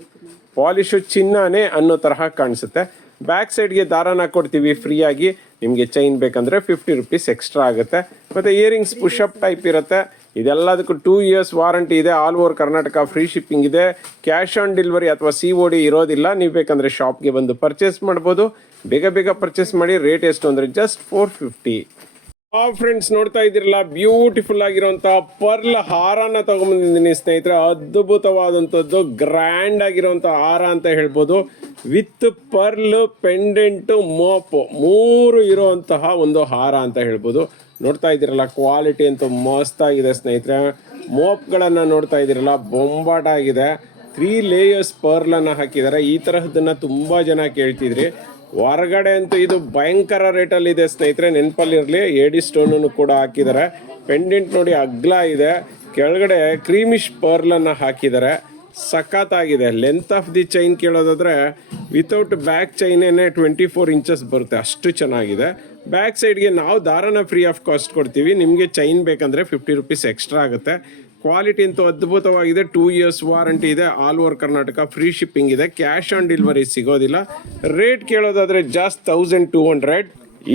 ಪಾಲಿಶು ಚಿನ್ನನೇ ಅನ್ನೋ ತರಹ ಕಾಣಿಸುತ್ತೆ. ಬ್ಯಾಕ್ ಸೈಡ್ಗೆ ದಾರನ ಕೊಡ್ತೀವಿ ಫ್ರೀಯಾಗಿ. ನಿಮಗೆ ಚೈನ್ ಬೇಕಂದರೆ 50 rupees ಎಕ್ಸ್ಟ್ರಾ ಆಗುತ್ತೆ. ಮತ್ತು ಇಯರಿಂಗ್ಸ್ ಪುಷಪ್ ಟೈಪ್ ಇರುತ್ತೆ. ಇದೆಲ್ಲದಕ್ಕೂ 2 years ವಾರಂಟಿ ಇದೆ. All over Karnataka free shipping ಇದೆ. ಕ್ಯಾಶ್ ಆನ್ ಡೆಲಿವರಿ ಅಥವಾ COD ಇರೋದಿಲ್ಲ. ನೀವು ಬೇಕಂದರೆ ಶಾಪ್ಗೆ ಬಂದು ಪರ್ಚೇಸ್ ಮಾಡ್ಬೋದು. ಬೇಗ ಪರ್ಚೇಸ್ ಮಾಡಿ. ರೇಟ್ ಎಷ್ಟು ಅಂದರೆ ಜಸ್ಟ್ 450. ಫ್ರೆಂಡ್ಸ್, ನೋಡ್ತಾ ಇದ್ದೀರಲ್ಲ, ಬ್ಯೂಟಿಫುಲ್ ಆಗಿರುವಂಥ ಪರ್ಲ್ ಹಾರನ ತಗೊಂಬಂದಿದ್ದೀನಿ ಸ್ನೇಹಿತರೆ. ಅದ್ಭುತವಾದಂಥದ್ದು, ಗ್ರ್ಯಾಂಡ್ ಆಗಿರುವಂಥ ಹಾರ ಅಂತ ಹೇಳ್ಬೋದು. ವಿತ್ ಪರ್ಲ್, ಪೆಂಡೆಂಟು, ಮೋಪು 3 ಇರುವಂತಹ ಒಂದು ಹಾರ ಅಂತ ಹೇಳ್ಬೋದು. ನೋಡ್ತಾ ಇದ್ದೀರಲ್ಲ, ಕ್ವಾಲಿಟಿ ಅಂತೂ ಮಸ್ತಾಗಿದೆ ಸ್ನೇಹಿತರೆ. ಮೋಪ್ಗಳನ್ನು ನೋಡ್ತಾ ಇದ್ದೀರಲ್ಲ, ಬೊಂಬಾಟಾಗಿದೆ. 3 ಲೇಯರ್ಸ್ ಪರ್ಲನ್ನು ಹಾಕಿದ್ದಾರೆ. ಈ ತರಹದನ್ನು ತುಂಬ ಜನ ಕೇಳ್ತಿದ್ರಿ. ಹೊರಗಡೆ ಅಂತೂ ಇದು ಭಯಂಕರ ರೇಟಲ್ಲಿದೆ ಸ್ನೇಹಿತರೆ, ನೆನಪಲ್ಲಿರಲಿ. ಏಡಿ ಸ್ಟೋನನ್ನು ಕೂಡ ಹಾಕಿದ್ದಾರೆ. ಪೆಂಡೆಂಟ್ ನೋಡಿ ಅಗ್ಲ ಇದೆ. ಕೆಳಗಡೆ ಕ್ರೀಮಿಶ್ ಪರ್ಲನ್ನು ಹಾಕಿದ್ದಾರೆ. ಸಖತ್ತಾಗಿದೆ. ಲೆಂತ್ ಆಫ್ ದಿ ಚೈನ್ ಕೇಳೋದಾದರೆ ವಿತೌಟ್ ಬ್ಯಾಕ್ ಚೈನೇನೆ 24 inches ಬರುತ್ತೆ. ಅಷ್ಟು ಚೆನ್ನಾಗಿದೆ. ಬ್ಯಾಕ್ ಸೈಡ್ಗೆ ನಾವು ದಾರನ ಫ್ರೀ ಆಫ್ ಕಾಸ್ಟ್ ಕೊಡ್ತೀವಿ. ನಿಮಗೆ ಚೈನ್ ಬೇಕಂದರೆ 50 rupees ಎಕ್ಸ್ಟ್ರಾ ಆಗುತ್ತೆ. ಕ್ವಾಲಿಟಿ ಅಂತೂ ಅದ್ಭುತವಾಗಿದೆ. 2 years ವಾರಂಟಿ ಇದೆ. All over Karnataka free shipping ಇದೆ. ಕ್ಯಾಶ್ ಆನ್ ಡೆಲಿವರಿ ಸಿಗೋದಿಲ್ಲ. ರೇಟ್ ಕೇಳೋದಾದರೆ ಜಸ್ಟ್ 1200.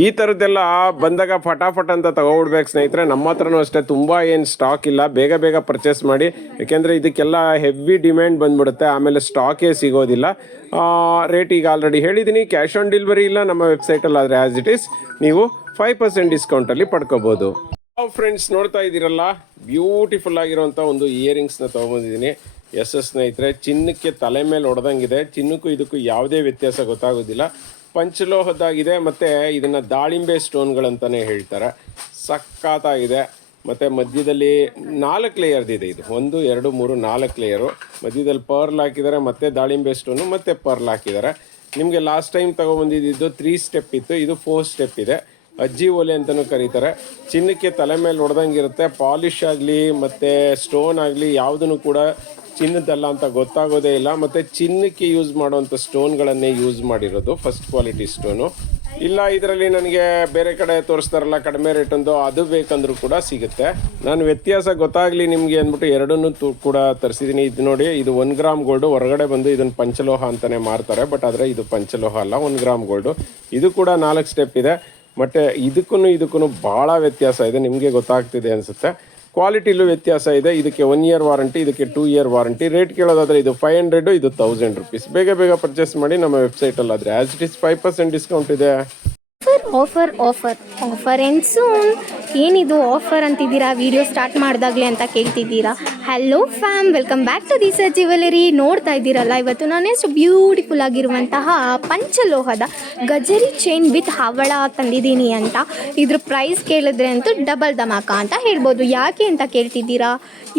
ಈ ಥರದ್ದೆಲ್ಲ ಬಂದಾಗ ಫಟಾಫಟ್ ಅಂತ ತಗೊಬಿಡ್ಬೇಕು ಸ್ನೇಹಿತರೆ. ನಮ್ಮ ಹತ್ರನೂ ಅಷ್ಟೇ ತುಂಬ ಏನು ಸ್ಟಾಕ್ ಇಲ್ಲ. ಬೇಗ ಪರ್ಚೇಸ್ ಮಾಡಿ, ಯಾಕೆಂದರೆ ಇದಕ್ಕೆಲ್ಲ ಹೆವಿ ಡಿಮ್ಯಾಂಡ್ ಬಂದ್ಬಿಡುತ್ತೆ. ಆಮೇಲೆ ಸ್ಟಾಕೇ ಸಿಗೋದಿಲ್ಲ. ರೇಟ್ ಈಗ ಆಲ್ರೆಡಿ ಹೇಳಿದ್ದೀನಿ. ಕ್ಯಾಶ್ ಆನ್ ಡೆಲಿವರಿ ಇಲ್ಲ. ನಮ್ಮ ವೆಬ್ಸೈಟಲ್ಲಿ ಆದರೆ ಆ್ಯಸ್ ಇಟ್ ಈಸ್ ನೀವು 5% ಡಿಸ್ಕೌಂಟಲ್ಲಿ ಪಡ್ಕೋಬೋದು. ಫ್ರೆಂಡ್ಸ್, ನೋಡ್ತಾ ಇದ್ದೀರಲ್ಲ, ಬ್ಯೂಟಿಫುಲ್ ಆಗಿರುವಂಥ ಒಂದು ಇಯರಿಂಗ್ಸ್ನ ತೊಗೊಂಬಂದಿದ್ದೀನಿ. ಸ್ನೇಹಿತರೆ, ಚಿನ್ನಕ್ಕೆ ತಲೆ ಮೇಲೆ ಹೊಡೆದಂಗಿದೆ. ಚಿನ್ನಕ್ಕೂ ಇದಕ್ಕೂ ಯಾವುದೇ ವ್ಯತ್ಯಾಸ ಗೊತ್ತಾಗೋದಿಲ್ಲ. ಪಂಚಲೋಹದ್ದಾಗಿದೆ. ಮತ್ತು ಇದನ್ನು ದಾಳಿಂಬೆ ಸ್ಟೋನ್ಗಳಂತಲೇ ಹೇಳ್ತಾರೆ. ಸಖತ್ತಾಗಿದೆ. ಮತ್ತು ಮಧ್ಯದಲ್ಲಿ 4 ಲೇಯರ್ದಿದೆ ಇದು. 1 2 3 4 ಲೇಯರು. ಮಧ್ಯದಲ್ಲಿ ಪರ್ಲ್ ಹಾಕಿದ್ದಾರೆ, ಮತ್ತು ದಾಳಿಂಬೆ ಸ್ಟೋನು, ಮತ್ತು ಪರ್ಲ್ ಹಾಕಿದ್ದಾರೆ. ನಿಮಗೆ ಲಾಸ್ಟ್ ಟೈಮ್ ತೊಗೊಬಂದಿದ್ದು 3 ಸ್ಟೆಪ್ ಇತ್ತು. ಇದು 4 ಸ್ಟೆಪ್ ಇದೆ. ಅಜ್ಜಿ ಒಲೆ ಅಂತಲೂ ಕರೀತಾರೆ. ಚಿನ್ನಕ್ಕೆ ತಲೆ ಮೇಲೆ ಹೊಡೆದಂಗಿರುತ್ತೆ. ಪಾಲಿಶ್ ಆಗಲಿ ಮತ್ತು ಸ್ಟೋನ್ ಆಗಲಿ ಯಾವುದನ್ನು ಕೂಡ ಚಿನ್ನದಲ್ಲ ಅಂತ ಗೊತ್ತಾಗೋದೇ ಇಲ್ಲ. ಮತ್ತು ಚಿನ್ನಕ್ಕೆ ಯೂಸ್ ಮಾಡುವಂಥ ಸ್ಟೋನ್ಗಳನ್ನೇ ಯೂಸ್ ಮಾಡಿರೋದು, ಫಸ್ಟ್ ಕ್ವಾಲಿಟಿ ಸ್ಟೋನು. ಇಲ್ಲ ಇದರಲ್ಲಿ ನನಗೆ ಬೇರೆ ಕಡೆ ತೋರಿಸ್ತಾರಲ್ಲ ಕಡಿಮೆ ರೇಟೊಂದು, ಅದು ಬೇಕಂದ್ರೂ ಕೂಡ ಸಿಗುತ್ತೆ. ನಾನು ವ್ಯತ್ಯಾಸ ಗೊತ್ತಾಗಲಿ ನಿಮಗೆ ಅಂದ್ಬಿಟ್ಟು ಎರಡನ್ನೂ ಕೂಡ ತರಿಸಿದ್ದೀನಿ. ಇದು ನೋಡಿ, ಇದು 1 ಗ್ರಾಮ್ ಗೋಲ್ಡು. ಹೊರಗಡೆ ಬಂದು ಇದನ್ನು ಪಂಚಲೋಹ ಅಂತಲೇ ಮಾರ್ತಾರೆ. ಬಟ್ ಆದರೆ ಇದು ಪಂಚಲೋಹ ಅಲ್ಲ, 1 ಗ್ರಾಮ್ ಗೋಲ್ಡು. ಇದು ಕೂಡ 4 ಸ್ಟೆಪ್ ಇದೆ. ಮತ್ತು ಇದಕ್ಕೂ ಭಾಳ ವ್ಯತ್ಯಾಸ ಇದೆ. ನಿಮಗೆ ಗೊತ್ತಾಗ್ತಿದೆ ಅನಿಸುತ್ತೆ. ಕ್ವಾಲಿಟಿಲೂ ವ್ಯತ್ಯಾಸ ಇದೆ. ಇದಕ್ಕೆ 1 year ವಾರಂಟಿ, ಇದಕ್ಕೆ 2 year ವಾರಂಟಿ. ರೇಟ್ ಕೇಳೋದಾದರೆ ಇದು 500, ಇದು 1000 rupees. ಬೇಗ ಪರ್ಚೇಸ್ ಮಾಡಿ. ನಮ್ಮ ವೆಬ್ಸೈಟಲ್ಲಿ ಆದರೆ ಆ್ಯಸ್ ಇಟ್ ಈಸ್ 5% ಡಿಸ್ಕೌಂಟ್ ಇದೆ. Offer and soon. ಏನಿದು ಆಫರ್ ಅಂತಿದ್ದೀರಾ ವಿಡಿಯೋ ಸ್ಟಾರ್ಟ್ ಮಾಡಿದಾಗಲೇ ಅಂತ ಕೇಳ್ತಿದ್ದೀರಾ. Hello fam, welcome back to this jewellery. ನೋಡ್ತಾ ಇದ್ದೀರಲ್ಲ, ಇವತ್ತು ನಾನು ಎಷ್ಟು ಬ್ಯೂಟಿಫುಲ್ ಆಗಿರುವಂತಹ ಪಂಚಲೋಹದ ಗಜರಿ ಚೈನ್ ವಿತ್ ಹವಳ ತಂದಿದ್ದೀನಿ ಅಂತ. ಇದ್ರ ಪ್ರೈಸ್ ಕೇಳಿದ್ರೆ ಅಂತೂ ಡಬಲ್ ಧಮಾಕ ಅಂತ ಹೇಳ್ಬೋದು. ಯಾಕೆ ಅಂತ ಕೇಳ್ತಿದ್ದೀರಾ,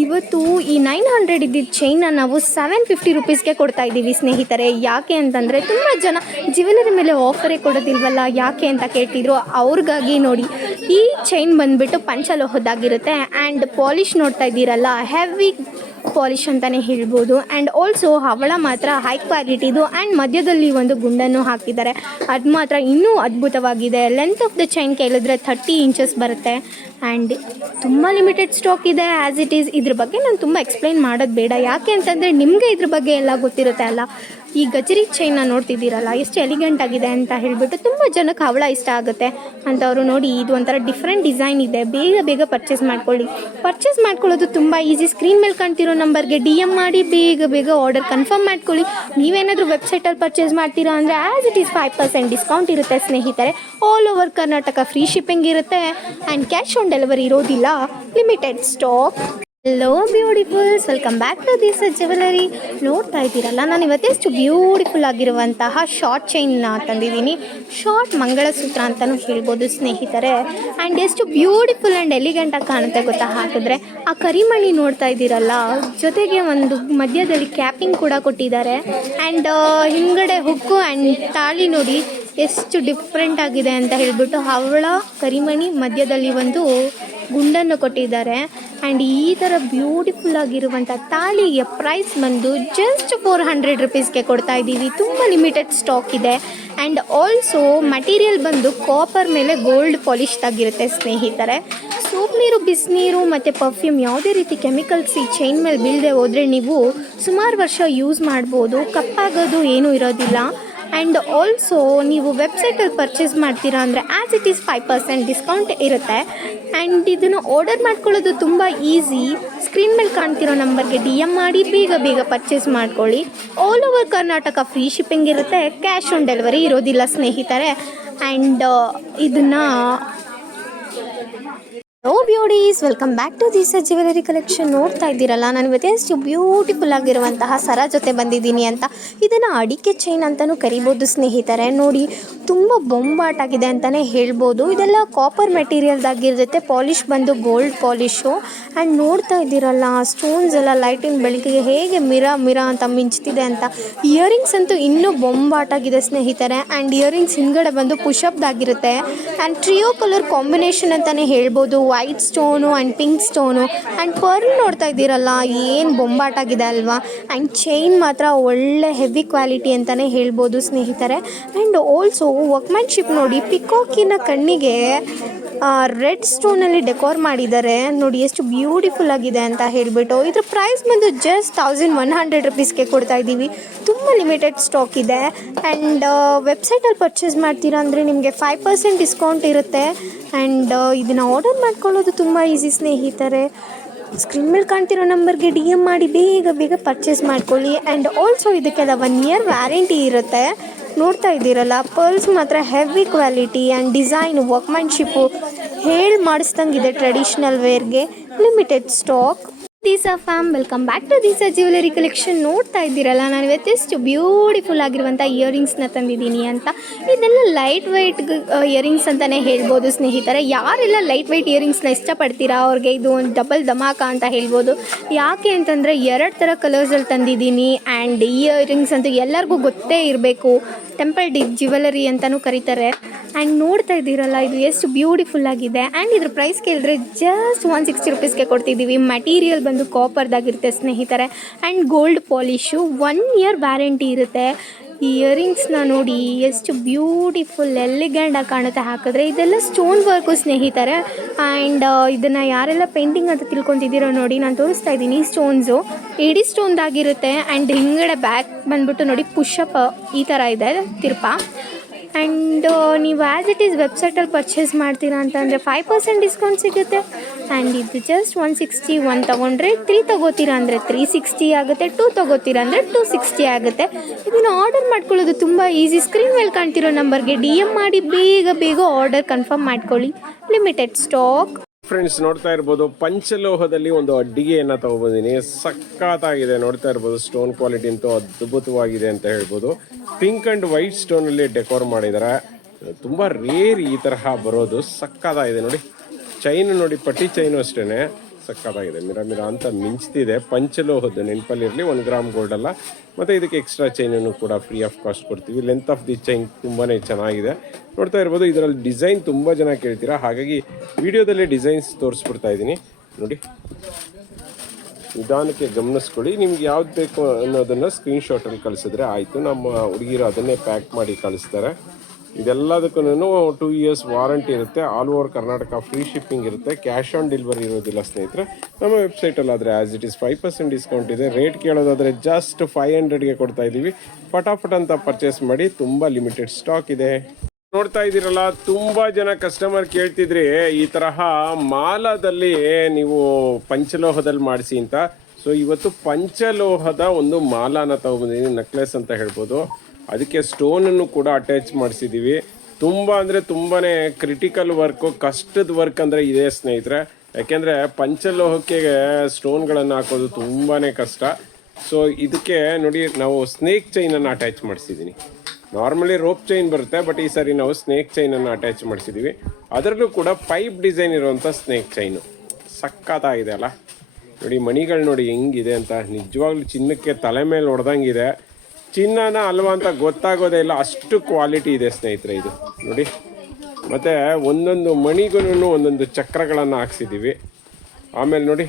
ಇವತ್ತು ಈ 900 ಇದ್ದಿದ್ದ ಚೈನ್ನ ನಾವು 750 rupeesಗೆ ಕೊಡ್ತಾ ಇದ್ದೀವಿ ಸ್ನೇಹಿತರೆ. ಯಾಕೆ ಅಂತಂದರೆ ತುಂಬ ಜನ ಜ್ಯುವೆಲರಿ ಮೇಲೆ ಆಫರೇ ಕೊಡೋದಿಲ್ವಲ್ಲ ಯಾಕೆ ಅಂತ ಕೇಳ್ತಿದ್ರು. ಅವ್ರಿಗಾಗಿ ನೋಡಿ, ಈ ಚೈನ್ ಬಂದುಬಿಟ್ಟು ಪಂಚಲೋಹದ್ದಾಗಿರುತ್ತೆ. ಆ್ಯಂಡ್ ಪಾಲಿಶ್ ನೋಡ್ತಾ ಇದ್ದೀರಲ್ಲ, ಹೆವಿ ಪಾಲಿಶ್ ಅಂತಲೇ ಹೇಳ್ಬೋದು. ಆ್ಯಂಡ್ ಆಲ್ಸೋ ಹವಳ ಮಾತ್ರ ಹೈ ಕ್ವಾಲಿಟಿದು. ಆ್ಯಂಡ್ ಮಧ್ಯದಲ್ಲಿ ಒಂದು ಗುಂಡನ್ನು ಹಾಕಿದ್ದಾರೆ. ಅದು ಮಾತ್ರ ಇನ್ನೂ ಅದ್ಭುತವಾಗಿದೆ. ಲೆಂತ್ ಆಫ್ ದ ಚೈನ್ ಕೇಳಿದ್ರೆ 30 inches ಬರುತ್ತೆ. ಆ್ಯಂಡ್ ತುಂಬ ಲಿಮಿಟೆಡ್ ಸ್ಟಾಕ್ ಇದೆ ಆ್ಯಸ್ ಇಟ್ ಈಸ್. ಇದ್ರ ಬಗ್ಗೆ ನಾನು ತುಂಬ ಎಕ್ಸ್ಪ್ಲೈನ್ ಮಾಡೋದು ಬೇಡ. ಯಾಕೆ ಅಂತಂದರೆ ನಿಮಗೆ ಇದ್ರ ಬಗ್ಗೆ ಎಲ್ಲ ಗೊತ್ತಿರುತ್ತೆ ಅಲ್ಲ. ಈ ಗಜರಿ ಚೈನ್ನ ನೋಡ್ತಿದ್ದೀರಲ್ಲ, ಎಷ್ಟು ಎಲಿಗೆಂಟ್ ಆಗಿದೆ ಅಂತ ಹೇಳಿಬಿಟ್ಟು ತುಂಬ ಜನಕ್ಕೆ ಹವಳ ಇಷ್ಟ ಆಗುತ್ತೆ ಅಂತವರು ನೋಡಿ. ಇದು ಒಂಥರ ಡಿಫ್ರೆಂಟ್ ಡಿಸೈನ್ ಇದೆ. ಬೇಗ ಪರ್ಚೇಸ್ ಮಾಡ್ಕೊಳ್ಳಿ. ಪರ್ಚೇಸ್ ಮಾಡ್ಕೊಳ್ಳೋದು ತುಂಬ ಈಸಿ. ಸ್ಕ್ರೀನ್ ಮೇಲೆ ಕಾಣ್ತಿರೋ ನಂಬರ್ಗೆ DM ಮಾಡಿ ಬೇಗ ಆರ್ಡರ್ ಕನ್ಫರ್ಮ್ ಮಾಡ್ಕೊಳ್ಳಿ. ನೀವೇನಾದರೂ ವೆಬ್ಸೈಟಲ್ಲಿ ಪರ್ಚೇಸ್ ಮಾಡ್ತೀರಾ ಅಂದರೆ ಆ್ಯಸ್ ಇಟ್ ಈಸ್ 5% ಡಿಸ್ಕೌಂಟ್ ಇರುತ್ತೆ ಸ್ನೇಹಿತರೆ. All over Karnataka free shipping ಇರುತ್ತೆ. ಆ್ಯಂಡ್ ಕ್ಯಾಶ್ ಆನ್ ಡೆಲಿವರಿ ಇರೋದಿಲ್ಲ, limited stock. Hello beautifuls, welcome back to this jewellery. ನೋಡ್ತಾ ಇದ್ದೀರಲ್ಲ, ನಾನು ಇವತ್ತೆಷ್ಟು ಬ್ಯೂಟಿಫುಲ್ ಆಗಿರುವಂತಹ ಶಾರ್ಟ್ ಚೈನ್ನ ತಂದಿದ್ದೀನಿ. ಶಾರ್ಟ್ ಮಂಗಳಸೂತ್ರ ಅಂತಲೂ ಹೇಳ್ಬೋದು ಸ್ನೇಹಿತರೆ. ಆ್ಯಂಡ್ ಎಷ್ಟು ಬ್ಯೂಟಿಫುಲ್ ಆ್ಯಂಡ್ ಎಲಿಗೆಂಟಾಗಿ ಕಾಣುತ್ತೆ ಗೊತ್ತಾ ಹಾಕಿದ್ರೆ. ಆ ಕರಿಮಣಿ ನೋಡ್ತಾ ಇದ್ದೀರಲ್ಲ, ಜೊತೆಗೆ ಒಂದು ಮಧ್ಯದಲ್ಲಿ ಕ್ಯಾಪಿಂಗ್ ಕೂಡ ಕೊಟ್ಟಿದ್ದಾರೆ. ಆ್ಯಂಡ್ ಹಿಂಗಡೆ ಹುಕ್ಕು ಆ್ಯಂಡ್ ತಾಳಿ ನೋಡಿ ಎಷ್ಟು ಡಿಫ್ರೆಂಟ್ ಆಗಿದೆ ಅಂತ ಹೇಳಿಬಿಟ್ಟು. ಹವಳ ಕರಿಮಣಿ ಮಧ್ಯದಲ್ಲಿ ಒಂದು ಗುಂಡನ್ನು ಕೊಟ್ಟಿದ್ದಾರೆ. ಆ್ಯಂಡ್ ಈ ಥರ ಬ್ಯೂಟಿಫುಲ್ ಆಗಿರುವಂಥ ತಾಳಿಗೆ ಪ್ರೈಸ್ ಬಂದು ಜಸ್ಟ್ 400 rupeesಗೆ ಕೊಡ್ತಾ ಇದ್ದೀವಿ. ತುಂಬ ಲಿಮಿಟೆಡ್ ಸ್ಟಾಕ್ ಇದೆ. ಆ್ಯಂಡ್ ಆಲ್ಸೋ ಮಟೀರಿಯಲ್ ಬಂದು ಕಾಪರ್ ಮೇಲೆ ಗೋಲ್ಡ್ ಪಾಲಿಶ್ ಆಗಿರುತ್ತೆ ಸ್ನೇಹಿತರೆ. ಸೋಪ್ ನೀರು, ಬಿಸಿನೀರು ಮತ್ತು ಪರ್ಫ್ಯೂಮ್ ಯಾವುದೇ ರೀತಿ ಕೆಮಿಕಲ್ಸ್ ಈ ಚೈನ್ ಮೇಲೆ ಬೀಳದೆ ಹೋದರೆ ನೀವು ಸುಮಾರು ವರ್ಷ ಯೂಸ್ ಮಾಡ್ಬೋದು. ಕಪ್ಪಾಗೋದು ಏನೂ ಇರೋದಿಲ್ಲ. ಆ್ಯಂಡ್ ಆಲ್ಸೋ ನೀವು ವೆಬ್ಸೈಟಲ್ಲಿ ಪರ್ಚೇಸ್ ಮಾಡ್ತೀರಾ ಅಂದರೆ ಆ್ಯಸ್ ಇಟ್ ಈಸ್ 5% ಡಿಸ್ಕೌಂಟ್ ಇರುತ್ತೆ. ಆ್ಯಂಡ್ ಇದನ್ನು ಆರ್ಡರ್ ಮಾಡ್ಕೊಳ್ಳೋದು ತುಂಬ ಈಸಿ. ಸ್ಕ್ರೀನ್ ಮೇಲೆ ಕಾಣ್ತಿರೋ ನಂಬರ್ಗೆ DM ಮಾಡಿ ಬೇಗ ಪರ್ಚೇಸ್ ಮಾಡ್ಕೊಳ್ಳಿ. All over Karnataka free shipping ಇರುತ್ತೆ, ಕ್ಯಾಶ್ ಆನ್ ಡೆಲಿವರಿ ಇರೋದಿಲ್ಲ ಸ್ನೇಹಿತರೆ. ಆ್ಯಂಡ್ ಇದನ್ನು hello beauties, welcome back to this jewellery collection. ನೋಡ್ತಾ ಇದ್ದೀರಲ್ಲ, ನಾನು ಇವತ್ತು ಎಷ್ಟು ಬ್ಯೂಟಿಫುಲ್ ಆಗಿರುವಂತಹ ಸರ ಜೊತೆ ಬಂದಿದ್ದೀನಿ ಅಂತ. ಇದನ್ನು ಅಡಿಕೆ ಚೈನ್ ಅಂತಲೂ ಕರಿಬೋದು ಸ್ನೇಹಿತರೆ. ನೋಡಿ, ತುಂಬ ಬೊಂಬಾಟಾಗಿದೆ ಅಂತಲೇ ಹೇಳ್ಬೋದು. ಇದೆಲ್ಲ ಕಾಪರ್ ಮೆಟೀರಿಯಲ್ದಾಗಿರುತ್ತೆ, ಪಾಲಿಶ್ ಬಂದು ಗೋಲ್ಡ್ ಪಾಲಿಶು. ಆ್ಯಂಡ್ ನೋಡ್ತಾ ಇದ್ದೀರಲ್ಲ, ಸ್ಟೋನ್ಸ್ ಎಲ್ಲ ಲೈಟಿಂಗ್ ಬೆಳಕಿಗೆ ಹೇಗೆ ಮಿರ ಅಂತ ಮಿಂಚ್ತಿದೆ ಅಂತ. ಇಯರಿಂಗ್ಸ್ ಅಂತೂ ಇನ್ನೂ ಬೊಂಬಾಟಾಗಿದೆ ಸ್ನೇಹಿತರೆ. ಆ್ಯಂಡ್ ಇಯರಿಂಗ್ಸ್ ಹಿಂದ್ಗಡೆ ಬಂದು ಪುಷಪ್ದಾಗಿರುತ್ತೆ. ಆ್ಯಂಡ್ ಟ್ರಿಯೋ ಕಲರ್ ಕಾಂಬಿನೇಷನ್ ಅಂತಲೇ ಹೇಳ್ಬೋದು. White stone and pink stone and pearl ನೋಡ್ತಾ ಇದ್ದೀರಲ್ಲ, ಏನು ಬೊಂಬಾಟಾಗಿದೆ ಅಲ್ವಾ. ಆ್ಯಂಡ್ ಚೈನ್ ಮಾತ್ರ ಒಳ್ಳೆ ಹೆವಿ ಕ್ವಾಲಿಟಿ ಅಂತಲೇ ಹೇಳ್ಬೋದು ಸ್ನೇಹಿತರೆ. ಆ್ಯಂಡ್ ಆಲ್ಸೋ ವರ್ಕ್ಮ್ಯಾನ್ಶಿಪ್ ನೋಡಿ, ಪಿಕಾಕಿನ ಕಣ್ಣಿಗೆ ರೆಡ್ ಸ್ಟೋನಲ್ಲಿ ಡೆಕೋರ್ ಮಾಡಿದ್ದಾರೆ. ನೋಡಿ ಎಷ್ಟು ಬ್ಯೂಟಿಫುಲ್ ಆಗಿದೆ ಅಂತ ಹೇಳಿಬಿಟ್ಟು. ಇದ್ರ ಪ್ರೈಸ್ ಬಂದು ಜಸ್ಟ್ 1100 ರುಪೀಸ್ಗೆ ಕೊಡ್ತಾ ಇದ್ದೀವಿ. ತುಂಬ ಲಿಮಿಟೆಡ್ ಸ್ಟಾಕ್ ಇದೆ. ಆ್ಯಂಡ್ ವೆಬ್ಸೈಟಲ್ಲಿ ಪರ್ಚೇಸ್ ಮಾಡ್ತೀರಾ ಅಂದರೆ ನಿಮಗೆ 5% ಡಿಸ್ಕೌಂಟ್ ಇರುತ್ತೆ. ಆ್ಯಂಡ್ ಇದನ್ನು ಆರ್ಡರ್ ಮಾಡ್ಕೊಳ್ಳೋದು ತುಂಬ ಈಸಿ ಸ್ನೇಹಿತರೆ. ಸ್ಕ್ರೀನ್ ಮೇಲೆ ಕಾಣ್ತಿರೋ ನಂಬರ್ಗೆ DM ಮಾಡಿ ಬೇಗ ಪರ್ಚೇಸ್ ಮಾಡ್ಕೊಳ್ಳಿ. ಆ್ಯಂಡ್ ಆಲ್ಸೋ ಇದಕ್ಕೆಲ್ಲ 1 ಇಯರ್ ವ್ಯಾರಂಟಿ ಇರುತ್ತೆ. ನೋಡ್ತಾ ಇದ್ದೀರಲ್ಲ, ಪರ್ಲ್ಸ್ ಮಾತ್ರ heavy quality and design workmanship ಹೇಳಿ ಮಾಡಿಸ್ದಂಗಿದೆ. ಟ್ರೆಡಿಷ್ನಲ್ ವೇರ್ಗೆ limited stock. Deesa fam, welcome back to Deesa jewellery collection. ನೋಡ್ತಾ ಇದ್ದೀರಲ್ಲ, ನಾನು ಇವತ್ತೆಷ್ಟು ಬ್ಯೂಟಿಫುಲ್ ಆಗಿರುವಂಥ ಇಯರಿಂಗ್ಸ್ನ ತಂದಿದ್ದೀನಿ ಅಂತ. ಇದೆಲ್ಲ ಲೈಟ್ ವೆಯ್ಟ್ ಇಯರಿಂಗ್ಸ್ ಅಂತಲೇ ಹೇಳ್ಬೋದು ಸ್ನೇಹಿತರೆ. ಯಾರೆಲ್ಲ ಲೈಟ್ ವೆಯ್ಟ್ ಇಯರಿಂಗ್ಸ್ನ ಇಷ್ಟಪಡ್ತೀರಾ ಅವ್ರಿಗೆ ಇದು ಒಂದು ಡಬಲ್ ಧಮಾಕ ಅಂತ ಹೇಳ್ಬೋದು. ಯಾಕೆ ಅಂತಂದರೆ 2 ಥರ ಕಲರ್ಸಲ್ಲಿ ತಂದಿದ್ದೀನಿ. ಆ್ಯಂಡ್ ಇಯರಿಂಗ್ಸ್ ಅಂತೂ ಎಲ್ಲರಿಗೂ ಗೊತ್ತೇ ಇರಬೇಕು, ಟೆಂಪಲ್ ಜ್ಯುವೆಲರಿ ಅಂತಲೂ ಕರೀತಾರೆ. ಆ್ಯಂಡ್ ನೋಡ್ತಾ ಇದ್ದೀರಲ್ಲ, ಇದು ಎಷ್ಟು ಬ್ಯೂಟಿಫುಲ್ ಆಗಿದೆ. ಆ್ಯಂಡ್ ಇದ್ರ ಪ್ರೈಸ್ ಕೇಳಿದ್ರೆ ಜಸ್ಟ್ 160 ರುಪೀಸ್ಗೆ ಕೊಡ್ತಿದ್ದೀವಿ. ಮೆಟೀರಿಯಲ್ ಬಂದು ಕಾಪರ್ದಾಗಿರುತ್ತೆ ಸ್ನೇಹಿತರೆ. And gold polish 1 year warranty ಇರುತ್ತೆ. ಇಯರಿಂಗ್ಸ್ನ ನೋಡಿ ಎಷ್ಟು ಬ್ಯೂಟಿಫುಲ್ ಎಲಿಗೆಂಟಾಗಿ ಕಾಣುತ್ತೆ ಹಾಕಿದ್ರೆ. ಇದೆಲ್ಲ ಸ್ಟೋನ್ ವರ್ಕು ಸ್ನೇಹಿತರೆ. ಆ್ಯಂಡ್ ಇದನ್ನು ಯಾರೆಲ್ಲ ಪೇಂಟಿಂಗ್ ಅಂತ ತಿಳ್ಕೊತಿದ್ದೀರೋ ನೋಡಿ, ನಾನು ತೋರಿಸ್ತಾ ಇದ್ದೀನಿ. ಸ್ಟೋನ್ಸು ಇಡೀ ಸ್ಟೋನ್ದಾಗಿರುತ್ತೆ. ಆ್ಯಂಡ್ ಹಿಂಗಡೆ ಬ್ಯಾಕ್ ಬಂದುಬಿಟ್ಟು ನೋಡಿ ಪುಷಪ್ ಈ ಥರ ಇದೆ ತಿರ್ಪ. ಆ್ಯಂಡ್ ನೀವು ಆ್ಯಸ್ ಇಟ್ ಈಸ್ ವೆಬ್ಸೈಟಲ್ಲಿ ಪರ್ಚೇಸ್ ಮಾಡ್ತೀರಾ ಅಂತಂದರೆ 5% ಡಿಸ್ಕೌಂಟ್ ಸಿಗುತ್ತೆ. ಆ್ಯಂಡ್ ಇದು ಜಸ್ಟ್ 160. 1 ತೊಗೊಂಡ್ರೆ 3 ತೊಗೋತೀರಾ ಅಂದರೆ 360 ಆಗುತ್ತೆ. 2 ತೊಗೋತೀರಾ ಅಂದರೆ 260 ಆಗುತ್ತೆ. ಇದನ್ನು ಆರ್ಡರ್ ಮಾಡ್ಕೊಳ್ಳೋದು ತುಂಬ ಈಸಿ. ಸ್ಕ್ರೀನ್ ಮೇಲೆ ಕಾಣ್ತಿರೋ ನಂಬರ್ಗೆ DM ಮಾಡಿ ಬೇಗ ಆರ್ಡರ್ ಕನ್ಫರ್ಮ್ ಮಾಡ್ಕೊಳ್ಳಿ. Limited stock. ಫ್ರೆಂಡ್ಸ್, ನೋಡ್ತಾ ಇರ್ಬೋದು, ಪಂಚಲೋಹದಲ್ಲಿ ಒಂದು ಅಡ್ಡಿಗೆಯನ್ನು ತಗೊಬಂದಿನಿ. ಸಖತ್ತಾಗಿದೆ, ನೋಡ್ತಾ ಇರ್ಬೋದು. ಸ್ಟೋನ್ ಕ್ವಾಲಿಟಿ ಅಂತೂ ಅದ್ಭುತವಾಗಿದೆ ಅಂತ ಹೇಳ್ಬೋದು. ಪಿಂಕ್ ಆ್ಯಂಡ್ ವೈಟ್ ಸ್ಟೋನಲ್ಲಿ ಡೆಕೋರ್ ಮಾಡಿದ್ದಾರೆ. ತುಂಬ ರೇರ್ ಈ ತರಹ ಬರೋದು. ಸಖತ್ತಾಗಿದೆ ನೋಡಿ. ಚೈನು ನೋಡಿ, ಪಟ್ಟಿ ಚೈನು ಅಷ್ಟೇ ಸಖತ್ತಾಗಿದೆ. ಮಿರ ಅಂತ ಮಿಂಚ್ತಿದೆ. ಪಂಚಲೋಹದ್ದು ನೆನಪಲ್ಲಿರಲಿ, 1 ಗ್ರಾಮ್ ಗೋಲ್ಡ್ ಅಲ್ಲ. ಮತ್ತು ಇದಕ್ಕೆ ಎಕ್ಸ್ಟ್ರಾ ಚೈನನ್ನು ಕೂಡ ಫ್ರೀ ಆಫ್ ಕಾಸ್ಟ್ ಕೊಡ್ತೀವಿ. ಲೆಂತ್ ಆಫ್ ದಿ ಚೈನ್ ತುಂಬಾ ಚೆನ್ನಾಗಿದೆ. ನೋಡ್ತಾ ಇರ್ಬೋದು, ಇದರಲ್ಲಿ ಡಿಸೈನ್ ತುಂಬ ಜನ ಕೇಳ್ತೀರಾ, ಹಾಗಾಗಿ ವಿಡಿಯೋದಲ್ಲಿ ಡಿಸೈನ್ಸ್ ತೋರಿಸ್ಬಿಡ್ತಾ ಇದ್ದೀನಿ ನೋಡಿ. ನಿಧಾನಕ್ಕೆ ಗಮನಿಸ್ಕೊಳ್ಳಿ. ನಿಮ್ಗೆ ಯಾವ್ದು ಬೇಕು ಅನ್ನೋದನ್ನು ಸ್ಕ್ರೀನ್ಶಾಟಲ್ಲಿ ಕಳಿಸಿದ್ರೆ ಆಯಿತು. ನಮ್ಮ ಹುಡುಗಿರು ಅದನ್ನೇ ಪ್ಯಾಕ್ ಮಾಡಿ ಕಳಿಸ್ತಾರೆ. ಇದೆಲ್ಲದಕ್ಕೂ 2 ಇಯರ್ಸ್ ವಾರಂಟಿ ಇರುತ್ತೆ. All over Karnataka free shipping ಇರುತ್ತೆ. ಕ್ಯಾಶ್ ಆನ್ ಡೆಲಿವರಿ ಇರೋದಿಲ್ಲ ಸ್ನೇಹಿತರೆ. ನಮ್ಮ ವೆಬ್ಸೈಟಲ್ಲಾದರೆ ಆ್ಯಸ್ ಇಟ್ ಈಸ್ 5% ಡಿಸ್ಕೌಂಟ್ ಇದೆ. ರೇಟ್ ಕೇಳೋದಾದರೆ ಜಸ್ಟ್ 500ಗೆ ಕೊಡ್ತಾ ಇದ್ದೀವಿ. ಫಟಾಫಟ್ ಅಂತ ಪರ್ಚೇಸ್ ಮಾಡಿ. ತುಂಬ ಲಿಮಿಟೆಡ್ ಸ್ಟಾಕ್ ಇದೆ. ನೋಡ್ತಾ ಇದ್ದೀರಲ್ಲ, ತುಂಬ ಜನ ಕಸ್ಟಮರ್ ಕೇಳ್ತಿದ್ರಿ ಈ ತರಹ ಮಾಲಾದಲ್ಲಿ ನೀವು ಪಂಚಲೋಹದಲ್ಲಿ ಮಾಡಿಸಿ ಅಂತ. ಸೊ ಇವತ್ತು ಪಂಚಲೋಹದ ಒಂದು ಮಾಲಾನ ತಗೊಬಂದಿದ್ದೀನಿ. ನೆಕ್ಲೆಸ್ ಅಂತ ಹೇಳ್ಬೋದು. ಅದಕ್ಕೆ ಸ್ಟೋನನ್ನು ಕೂಡ ಅಟ್ಯಾಚ್ ಮಾಡಿಸಿದ್ದೀವಿ. ತುಂಬ ಅಂದರೆ ತುಂಬಾ ಕ್ರಿಟಿಕಲ್ ವರ್ಕು, ಕಷ್ಟದ ವರ್ಕ್ ಅಂದರೆ ಇದೆ ಸ್ನೇಹಿತರೆ. ಯಾಕೆಂದರೆ ಪಂಚಲೋಹಕ್ಕೆ ಸ್ಟೋನ್ಗಳನ್ನು ಹಾಕೋದು ತುಂಬಾ ಕಷ್ಟ. ಸೊ ಇದಕ್ಕೆ ನೋಡಿ, ನಾವು ಸ್ನೇಕ್ ಚೈನನ್ನು ಅಟ್ಯಾಚ್ ಮಾಡಿಸಿದ್ದೀನಿ. ನಾರ್ಮಲಿ ರೋಪ್ ಚೈನ್ ಬರುತ್ತೆ, ಬಟ್ ಈ ಸಾರಿ ನಾವು ಸ್ನೇಕ್ ಚೈನನ್ನು ಅಟ್ಯಾಚ್ ಮಾಡಿಸಿದ್ದೀವಿ. ಅದರಲ್ಲೂ ಕೂಡ ಪೈಪ್ ಡಿಸೈನ್ ಇರುವಂಥ ಸ್ನೇಕ್ ಚೈನು ಸಖತ್ತಾಗಿದೆ ಅಲ್ಲ. ನೋಡಿ ಮಣಿಗಳು ನೋಡಿ ಹೆಂಗಿದೆ ಅಂತ. ನಿಜವಾಗ್ಲೂ ಚಿನ್ನಕ್ಕೆ ತಲೆ ಮೇಲೆ ಹೊಡೆದಂಗಿದೆ. ಚಿನ್ನನ ಅಲ್ವಾ ಅಂತ ಗೊತ್ತಾಗೋದೇ ಇಲ್ಲ, ಅಷ್ಟು ಕ್ವಾಲಿಟಿ ಇದೆ ಸ್ನೇಹಿತರೆ ಇದು ನೋಡಿ. ಮತ್ತು ಒಂದೊಂದು ಮಣಿಗೂ ಒಂದೊಂದು ಚಕ್ರಗಳನ್ನು ಹಾಕ್ಸಿದ್ದೀವಿ. ಆಮೇಲೆ ನೋಡಿ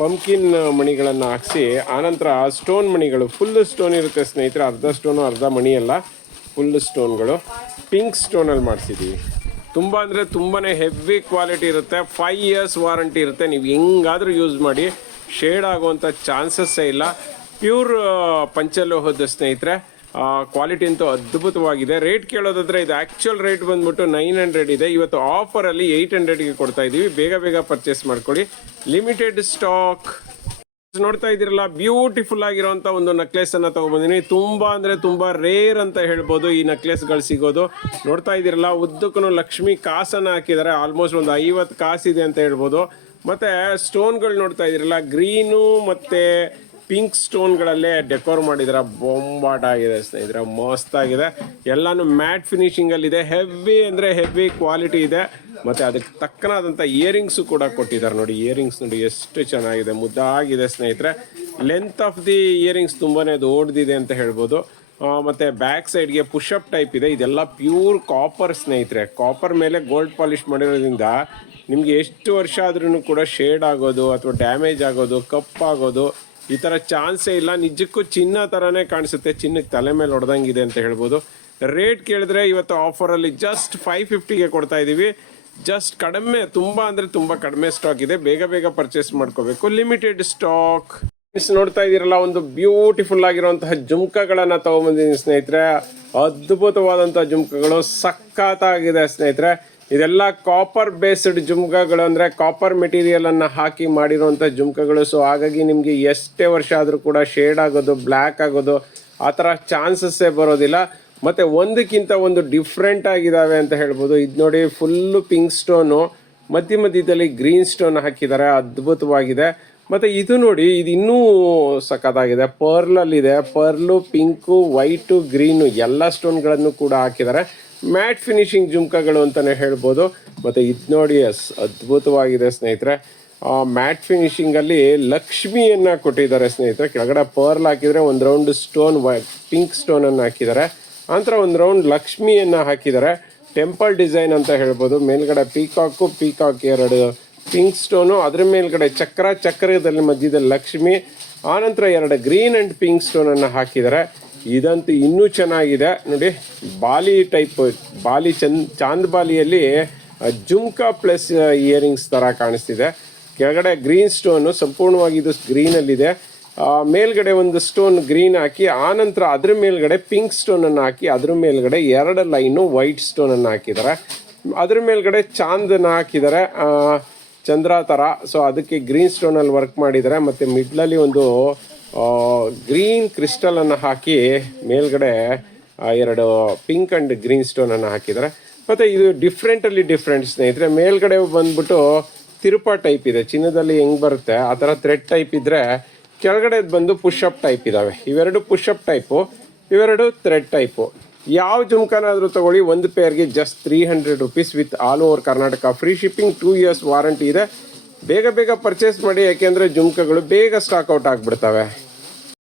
ಪಂಪ್ಕಿನ್ ಮಣಿಗಳನ್ನು ಹಾಕ್ಸಿ, ಆನಂತರ ಸ್ಟೋನ್ ಮಣಿಗಳು ಫುಲ್ ಸ್ಟೋನ್ ಇರುತ್ತೆ ಸ್ನೇಹಿತರೆ. ಅರ್ಧ ಸ್ಟೋನು ಅರ್ಧ ಮಣಿ ಅಲ್ಲ, ಫುಲ್ ಸ್ಟೋನ್ಗಳು ಪಿಂಕ್ ಸ್ಟೋನಲ್ಲಿ ಮಾಡಿಸಿದ್ದೀವಿ. ತುಂಬ ಅಂದರೆ ತುಂಬಾ ಹೆವಿ ಕ್ವಾಲಿಟಿ ಇರುತ್ತೆ. 5 ಇಯರ್ಸ್ ವಾರಂಟಿ ಇರುತ್ತೆ. ನೀವು ಹೆಂಗಾದರೂ ಯೂಸ್ ಮಾಡಿ, ಶೇಡ್ ಆಗುವಂಥ ಚಾನ್ಸಸ್ಸೇ ಇಲ್ಲ. ಪ್ಯೂರ್ ಪಂಚಲೋಹದ ಸ್ನೇಹಿತರೆ. ಕ್ವಾಲಿಟಿ ಅಂತೂ ಅದ್ಭುತವಾಗಿದೆ. ರೇಟ್ ಕೇಳೋದಾದ್ರೆ ಇದು ಆ್ಯಕ್ಚುಯಲ್ ರೇಟ್ ಬಂದ್ಬಿಟ್ಟು 900 ಇದೆ. ಇವತ್ತು ಆಫರಲ್ಲಿ 800ಗೆ ಕೊಡ್ತಾ ಇದ್ದೀವಿ. ಬೇಗ ಬೇಗ ಪರ್ಚೇಸ್ ಮಾಡ್ಕೊಳ್ಳಿ, ಲಿಮಿಟೆಡ್ ಸ್ಟಾಕ್. ನೋಡ್ತಾ ಇದ್ದೀರಲ್ಲ, ಬ್ಯೂಟಿಫುಲ್ ಆಗಿರೋಂಥ ಒಂದು ನೆಕ್ಲೆಸ್ ಅನ್ನ ತಗೊಬಂದಿನಿ. ತುಂಬಾ ಅಂದ್ರೆ ತುಂಬಾ ರೇರ್ ಅಂತ ಹೇಳ್ಬೋದು ಈ ನೆಕ್ಲೆಸ್ಗಳು ಸಿಗೋದು. ನೋಡ್ತಾ ಇದ್ದೀರಲ್ಲ, ಉದ್ದಕ್ಕೂ ಲಕ್ಷ್ಮಿ ಕಾಸನ್ನ ಹಾಕಿದ್ದಾರೆ. ಆಲ್ಮೋಸ್ಟ್ ಒಂದು 50 ಕಾಸಿದೆ ಅಂತ ಹೇಳ್ಬೋದು. ಮತ್ತೆ ಸ್ಟೋನ್ಗಳು ನೋಡ್ತಾ ಇದ್ದೀರಲ್ಲ, ಗ್ರೀನು ಮತ್ತೆ ಪಿಂಕ್ ಸ್ಟೋನ್ಗಳಲ್ಲೇ ಡೆಕೋರ್ ಮಾಡಿದಾರೆ. ಬೊಂಬಾಟ ಆಗಿದೆ ಸ್ನೇಹಿತರೆ, ಮಸ್ತ್ ಆಗಿದೆ. ಎಲ್ಲಾನು ಮ್ಯಾಟ್ ಫಿನಿಶಿಂಗಲ್ಲಿದೆ. ಹೆವಿ ಅಂದರೆ ಹೆವಿ ಕ್ವಾಲಿಟಿ ಇದೆ. ಮತ್ತು ಅದಕ್ಕೆ ತಕ್ಕನಾದಂಥ ಇಯರಿಂಗ್ಸು ಕೂಡ ಕೊಟ್ಟಿದ್ದಾರೆ. ನೋಡಿ ಇಯರಿಂಗ್ಸ್ ನೋಡಿ ಎಷ್ಟು ಚೆನ್ನಾಗಿದೆ, ಮುದ್ದಾಗಿದೆ ಸ್ನೇಹಿತರೆ. ಲೆಂತ್ ಆಫ್ ದಿ ಇಯರಿಂಗ್ಸ್ ತುಂಬಾ ದೊಡ್ಡದಿದೆ ಅಂತ ಹೇಳ್ಬೋದು. ಮತ್ತು ಬ್ಯಾಕ್ ಸೈಡ್ಗೆ ಪುಷಪ್ ಟೈಪ್ ಇದೆ. ಇದೆಲ್ಲ ಪ್ಯೂರ್ ಕಾಪರ್ ಸ್ನೇಹಿತರೆ. ಕಾಪರ್ ಮೇಲೆ ಗೋಲ್ಡ್ ಪಾಲಿಶ್ ಮಾಡಿರೋದ್ರಿಂದ ನಿಮಗೆ ಎಷ್ಟು ವರ್ಷ ಆದ್ರೂ ಕೂಡ ಶೇಡ್ ಆಗೋದು ಅಥವಾ ಡ್ಯಾಮೇಜ್ ಆಗೋದು, ಕಪ್ಪಾಗೋದು ಈ ಥರ ಚಾನ್ಸೇ ಇಲ್ಲ. ನಿಜಕ್ಕೂ ಚಿನ್ನ ಥರನೇ ಕಾಣಿಸುತ್ತೆ. ಚಿನ್ನಕ್ಕೆ ತಲೆ ಮೇಲೆ ಹೊಡೆದಂಗಿದೆ ಅಂತ ಹೇಳ್ಬೋದು. ರೇಟ್ ಕೇಳಿದ್ರೆ ಇವತ್ತು ಆಫರಲ್ಲಿ ಜಸ್ಟ್ 550ಗೆ ಕೊಡ್ತಾ ಇದ್ದೀವಿ. ಜಸ್ಟ್ ಕಡಿಮೆ, ತುಂಬ ಅಂದರೆ ತುಂಬ ಕಡಿಮೆ ಸ್ಟಾಕ್ ಇದೆ. ಬೇಗ ಬೇಗ ಪರ್ಚೇಸ್ ಮಾಡ್ಕೋಬೇಕು, ಲಿಮಿಟೆಡ್ ಸ್ಟಾಕ್. ನೋಡ್ತಾ ಇದ್ದೀರಲ್ಲ, ಒಂದು ಬ್ಯೂಟಿಫುಲ್ ಆಗಿರುವಂತಹ ಜುಮ್ಕಗಳನ್ನು ತಗೊಂಬಂದಿದ್ದೀನಿ ಸ್ನೇಹಿತರೆ. ಅದ್ಭುತವಾದಂಥ ಜುಮ್ಕಗಳು, ಸಖತ್ತಾಗಿದೆ ಸ್ನೇಹಿತರೆ. ಇದೆಲ್ಲ ಕಾಪರ್ ಬೇಸ್ಡ್ ಜುಮ್ಕಗಳು, ಅಂದರೆ ಕಾಪರ್ ಮೆಟೀರಿಯಲನ್ನು ಹಾಕಿ ಮಾಡಿರುವಂಥ ಜುಮ್ಕಗಳು. ಸೊ ಹಾಗಾಗಿ ನಿಮಗೆ ಎಷ್ಟೇ ವರ್ಷ ಆದರೂ ಕೂಡ ಶೇಡ್ ಆಗೋದು, ಬ್ಲ್ಯಾಕ್ ಆಗೋದು ಆ ಥರ ಚಾನ್ಸಸ್ಸೇ ಬರೋದಿಲ್ಲ. ಮತ್ತು ಒಂದಕ್ಕಿಂತ ಒಂದು ಡಿಫ್ರೆಂಟ್ ಆಗಿದ್ದಾವೆ ಅಂತ ಹೇಳ್ಬೋದು. ಇದು ನೋಡಿ, ಫುಲ್ಲು ಪಿಂಕ್ ಸ್ಟೋನು, ಮಧ್ಯದಲ್ಲಿ ಗ್ರೀನ್ ಸ್ಟೋನ್ ಹಾಕಿದ್ದಾರೆ. ಅದ್ಭುತವಾಗಿದೆ. ಮತ್ತು ಇದು ನೋಡಿ, ಇದು ಇನ್ನೂ ಸಖತ್ತಾಗಿದೆ. ಪರ್ಲಲ್ಲಿದೆ. ಪರ್ಲು, ಪಿಂಕು, ವೈಟು, ಗ್ರೀನು ಎಲ್ಲ ಸ್ಟೋನ್ಗಳನ್ನು ಕೂಡ ಹಾಕಿದ್ದಾರೆ. ಮ್ಯಾಟ್ ಫಿನಿಶಿಂಗ್ ಜುಮ್ಕಗಳು ಅಂತಲೇ ಹೇಳ್ಬೋದು. ಮತ್ತು ಇದು ನೋಡಿ, ಅದ್ಭುತವಾಗಿದೆ ಸ್ನೇಹಿತರೆ. ಮ್ಯಾಟ್ ಫಿನಿಶಿಂಗಲ್ಲಿ ಲಕ್ಷ್ಮಿಯನ್ನು ಕೊಟ್ಟಿದ್ದಾರೆ ಸ್ನೇಹಿತರೆ. ಕೆಳಗಡೆ ಪರ್ಲ್ ಹಾಕಿದರೆ ಒಂದು ರೌಂಡ್ ಸ್ಟೋನ್ ಪಿಂಕ್ ಸ್ಟೋನನ್ನು ಹಾಕಿದ್ದಾರೆ. ನಂತರ ಒಂದು ರೌಂಡ್ ಲಕ್ಷ್ಮಿಯನ್ನು ಹಾಕಿದ್ದಾರೆ. ಟೆಂಪಲ್ ಡಿಸೈನ್ ಅಂತ ಹೇಳ್ಬೋದು. ಮೇಲ್ಗಡೆ ಪೀಕಾಕ್ 2 ಪಿಂಕ್ ಸ್ಟೋನು, ಅದ್ರ ಮೇಲ್ಗಡೆ ಚಕ್ರದಲ್ಲಿ ಮಧ್ಯದಲ್ಲಿ ಲಕ್ಷ್ಮಿ, ಆನಂತರ 2 ಗ್ರೀನ್ ಆ್ಯಂಡ್ ಪಿಂಕ್ ಸ್ಟೋನನ್ನು ಹಾಕಿದ್ದಾರೆ. ಇದಂತೂ ಇನ್ನೂ ಚೆನ್ನಾಗಿದೆ ನೋಡಿ. ಬಾಲಿ ಟೈಪ್, ಚಾಂದ್ ಬಾಲಿಯಲ್ಲಿ ಜುಮ್ಕಾ ಪ್ಲಸ್ ಇಯರಿಂಗ್ಸ್ ಥರ ಕಾಣಿಸ್ತಿದೆ. ಕೆಳಗಡೆ ಗ್ರೀನ್ ಸ್ಟೋನು, ಸಂಪೂರ್ಣವಾಗಿ ಇದು ಗ್ರೀನಲ್ಲಿದೆ. ಮೇಲ್ಗಡೆ ಒಂದು ಸ್ಟೋನ್ ಗ್ರೀನ್ ಹಾಕಿ, ಆನಂತರ ಅದ್ರ ಮೇಲ್ಗಡೆ ಪಿಂಕ್ ಸ್ಟೋನನ್ನು ಹಾಕಿ, ಅದ್ರ ಮೇಲ್ಗಡೆ 2 ಲೈನು ವೈಟ್ ಸ್ಟೋನನ್ನು ಹಾಕಿದ್ದಾರೆ. ಅದ್ರ ಮೇಲ್ಗಡೆ ಚಾಂದನ್ನು ಹಾಕಿದ್ದಾರೆ, ಚಂದ್ರ ಥರ. ಸೊ ಅದಕ್ಕೆ ಗ್ರೀನ್ ಸ್ಟೋನಲ್ಲಿ ವರ್ಕ್ ಮಾಡಿದ್ದಾರೆ. ಮತ್ತು ಮಿಡ್ಲಲ್ಲಿ ಒಂದು ಗ್ರೀನ್ ಕ್ರಿಸ್ಟಲನ್ನು ಹಾಕಿ, ಮೇಲ್ಗಡೆ 2 ಪಿಂಕ್ ಆ್ಯಂಡ್ ಗ್ರೀನ್ ಸ್ಟೋನನ್ನು ಹಾಕಿದ್ದಾರೆ. ಮತ್ತು ಇದು ಡಿಫ್ರೆಂಟ್ ಸ್ನೇಹಿತರೆ. ಮೇಲ್ಗಡೆ ಬಂದ್ಬಿಟ್ಟು ತಿರುಪ ಟೈಪ್ ಇದೆ. ಚಿನ್ನದಲ್ಲಿ ಹೆಂಗೆ ಬರುತ್ತೆ ಆ ಥರ ಥ್ರೆಡ್ ಟೈಪ್ ಇದ್ದರೆ, ಕೆಳಗಡೆ ಬಂದು ಪುಷಪ್ ಟೈಪ್ ಇದ್ದಾವೆ. ಇವೆರಡು ಪುಷಪ್ ಟೈಪು, ಇವೆರಡು ಥ್ರೆಡ್ ಟೈಪು. ಯಾವ ಜುಮ್ಕನಾದರೂ ತೊಗೊಳ್ಳಿ, ಒಂದು ಪೇರ್ಗೆ just 300 rupees with all over Karnataka. Free shipping, 2 years warranty ಇದೆ. ಬೇಗ ಪರ್ಚೇಸ್ ಮಾಡಿ, ಯಾಕೆಂದರೆ ಜುಮ್ಕಗಳು ಬೇಗ ಸ್ಟಾಕ್ ಔಟ್ ಆಗಿಬಿಡ್ತವೆ.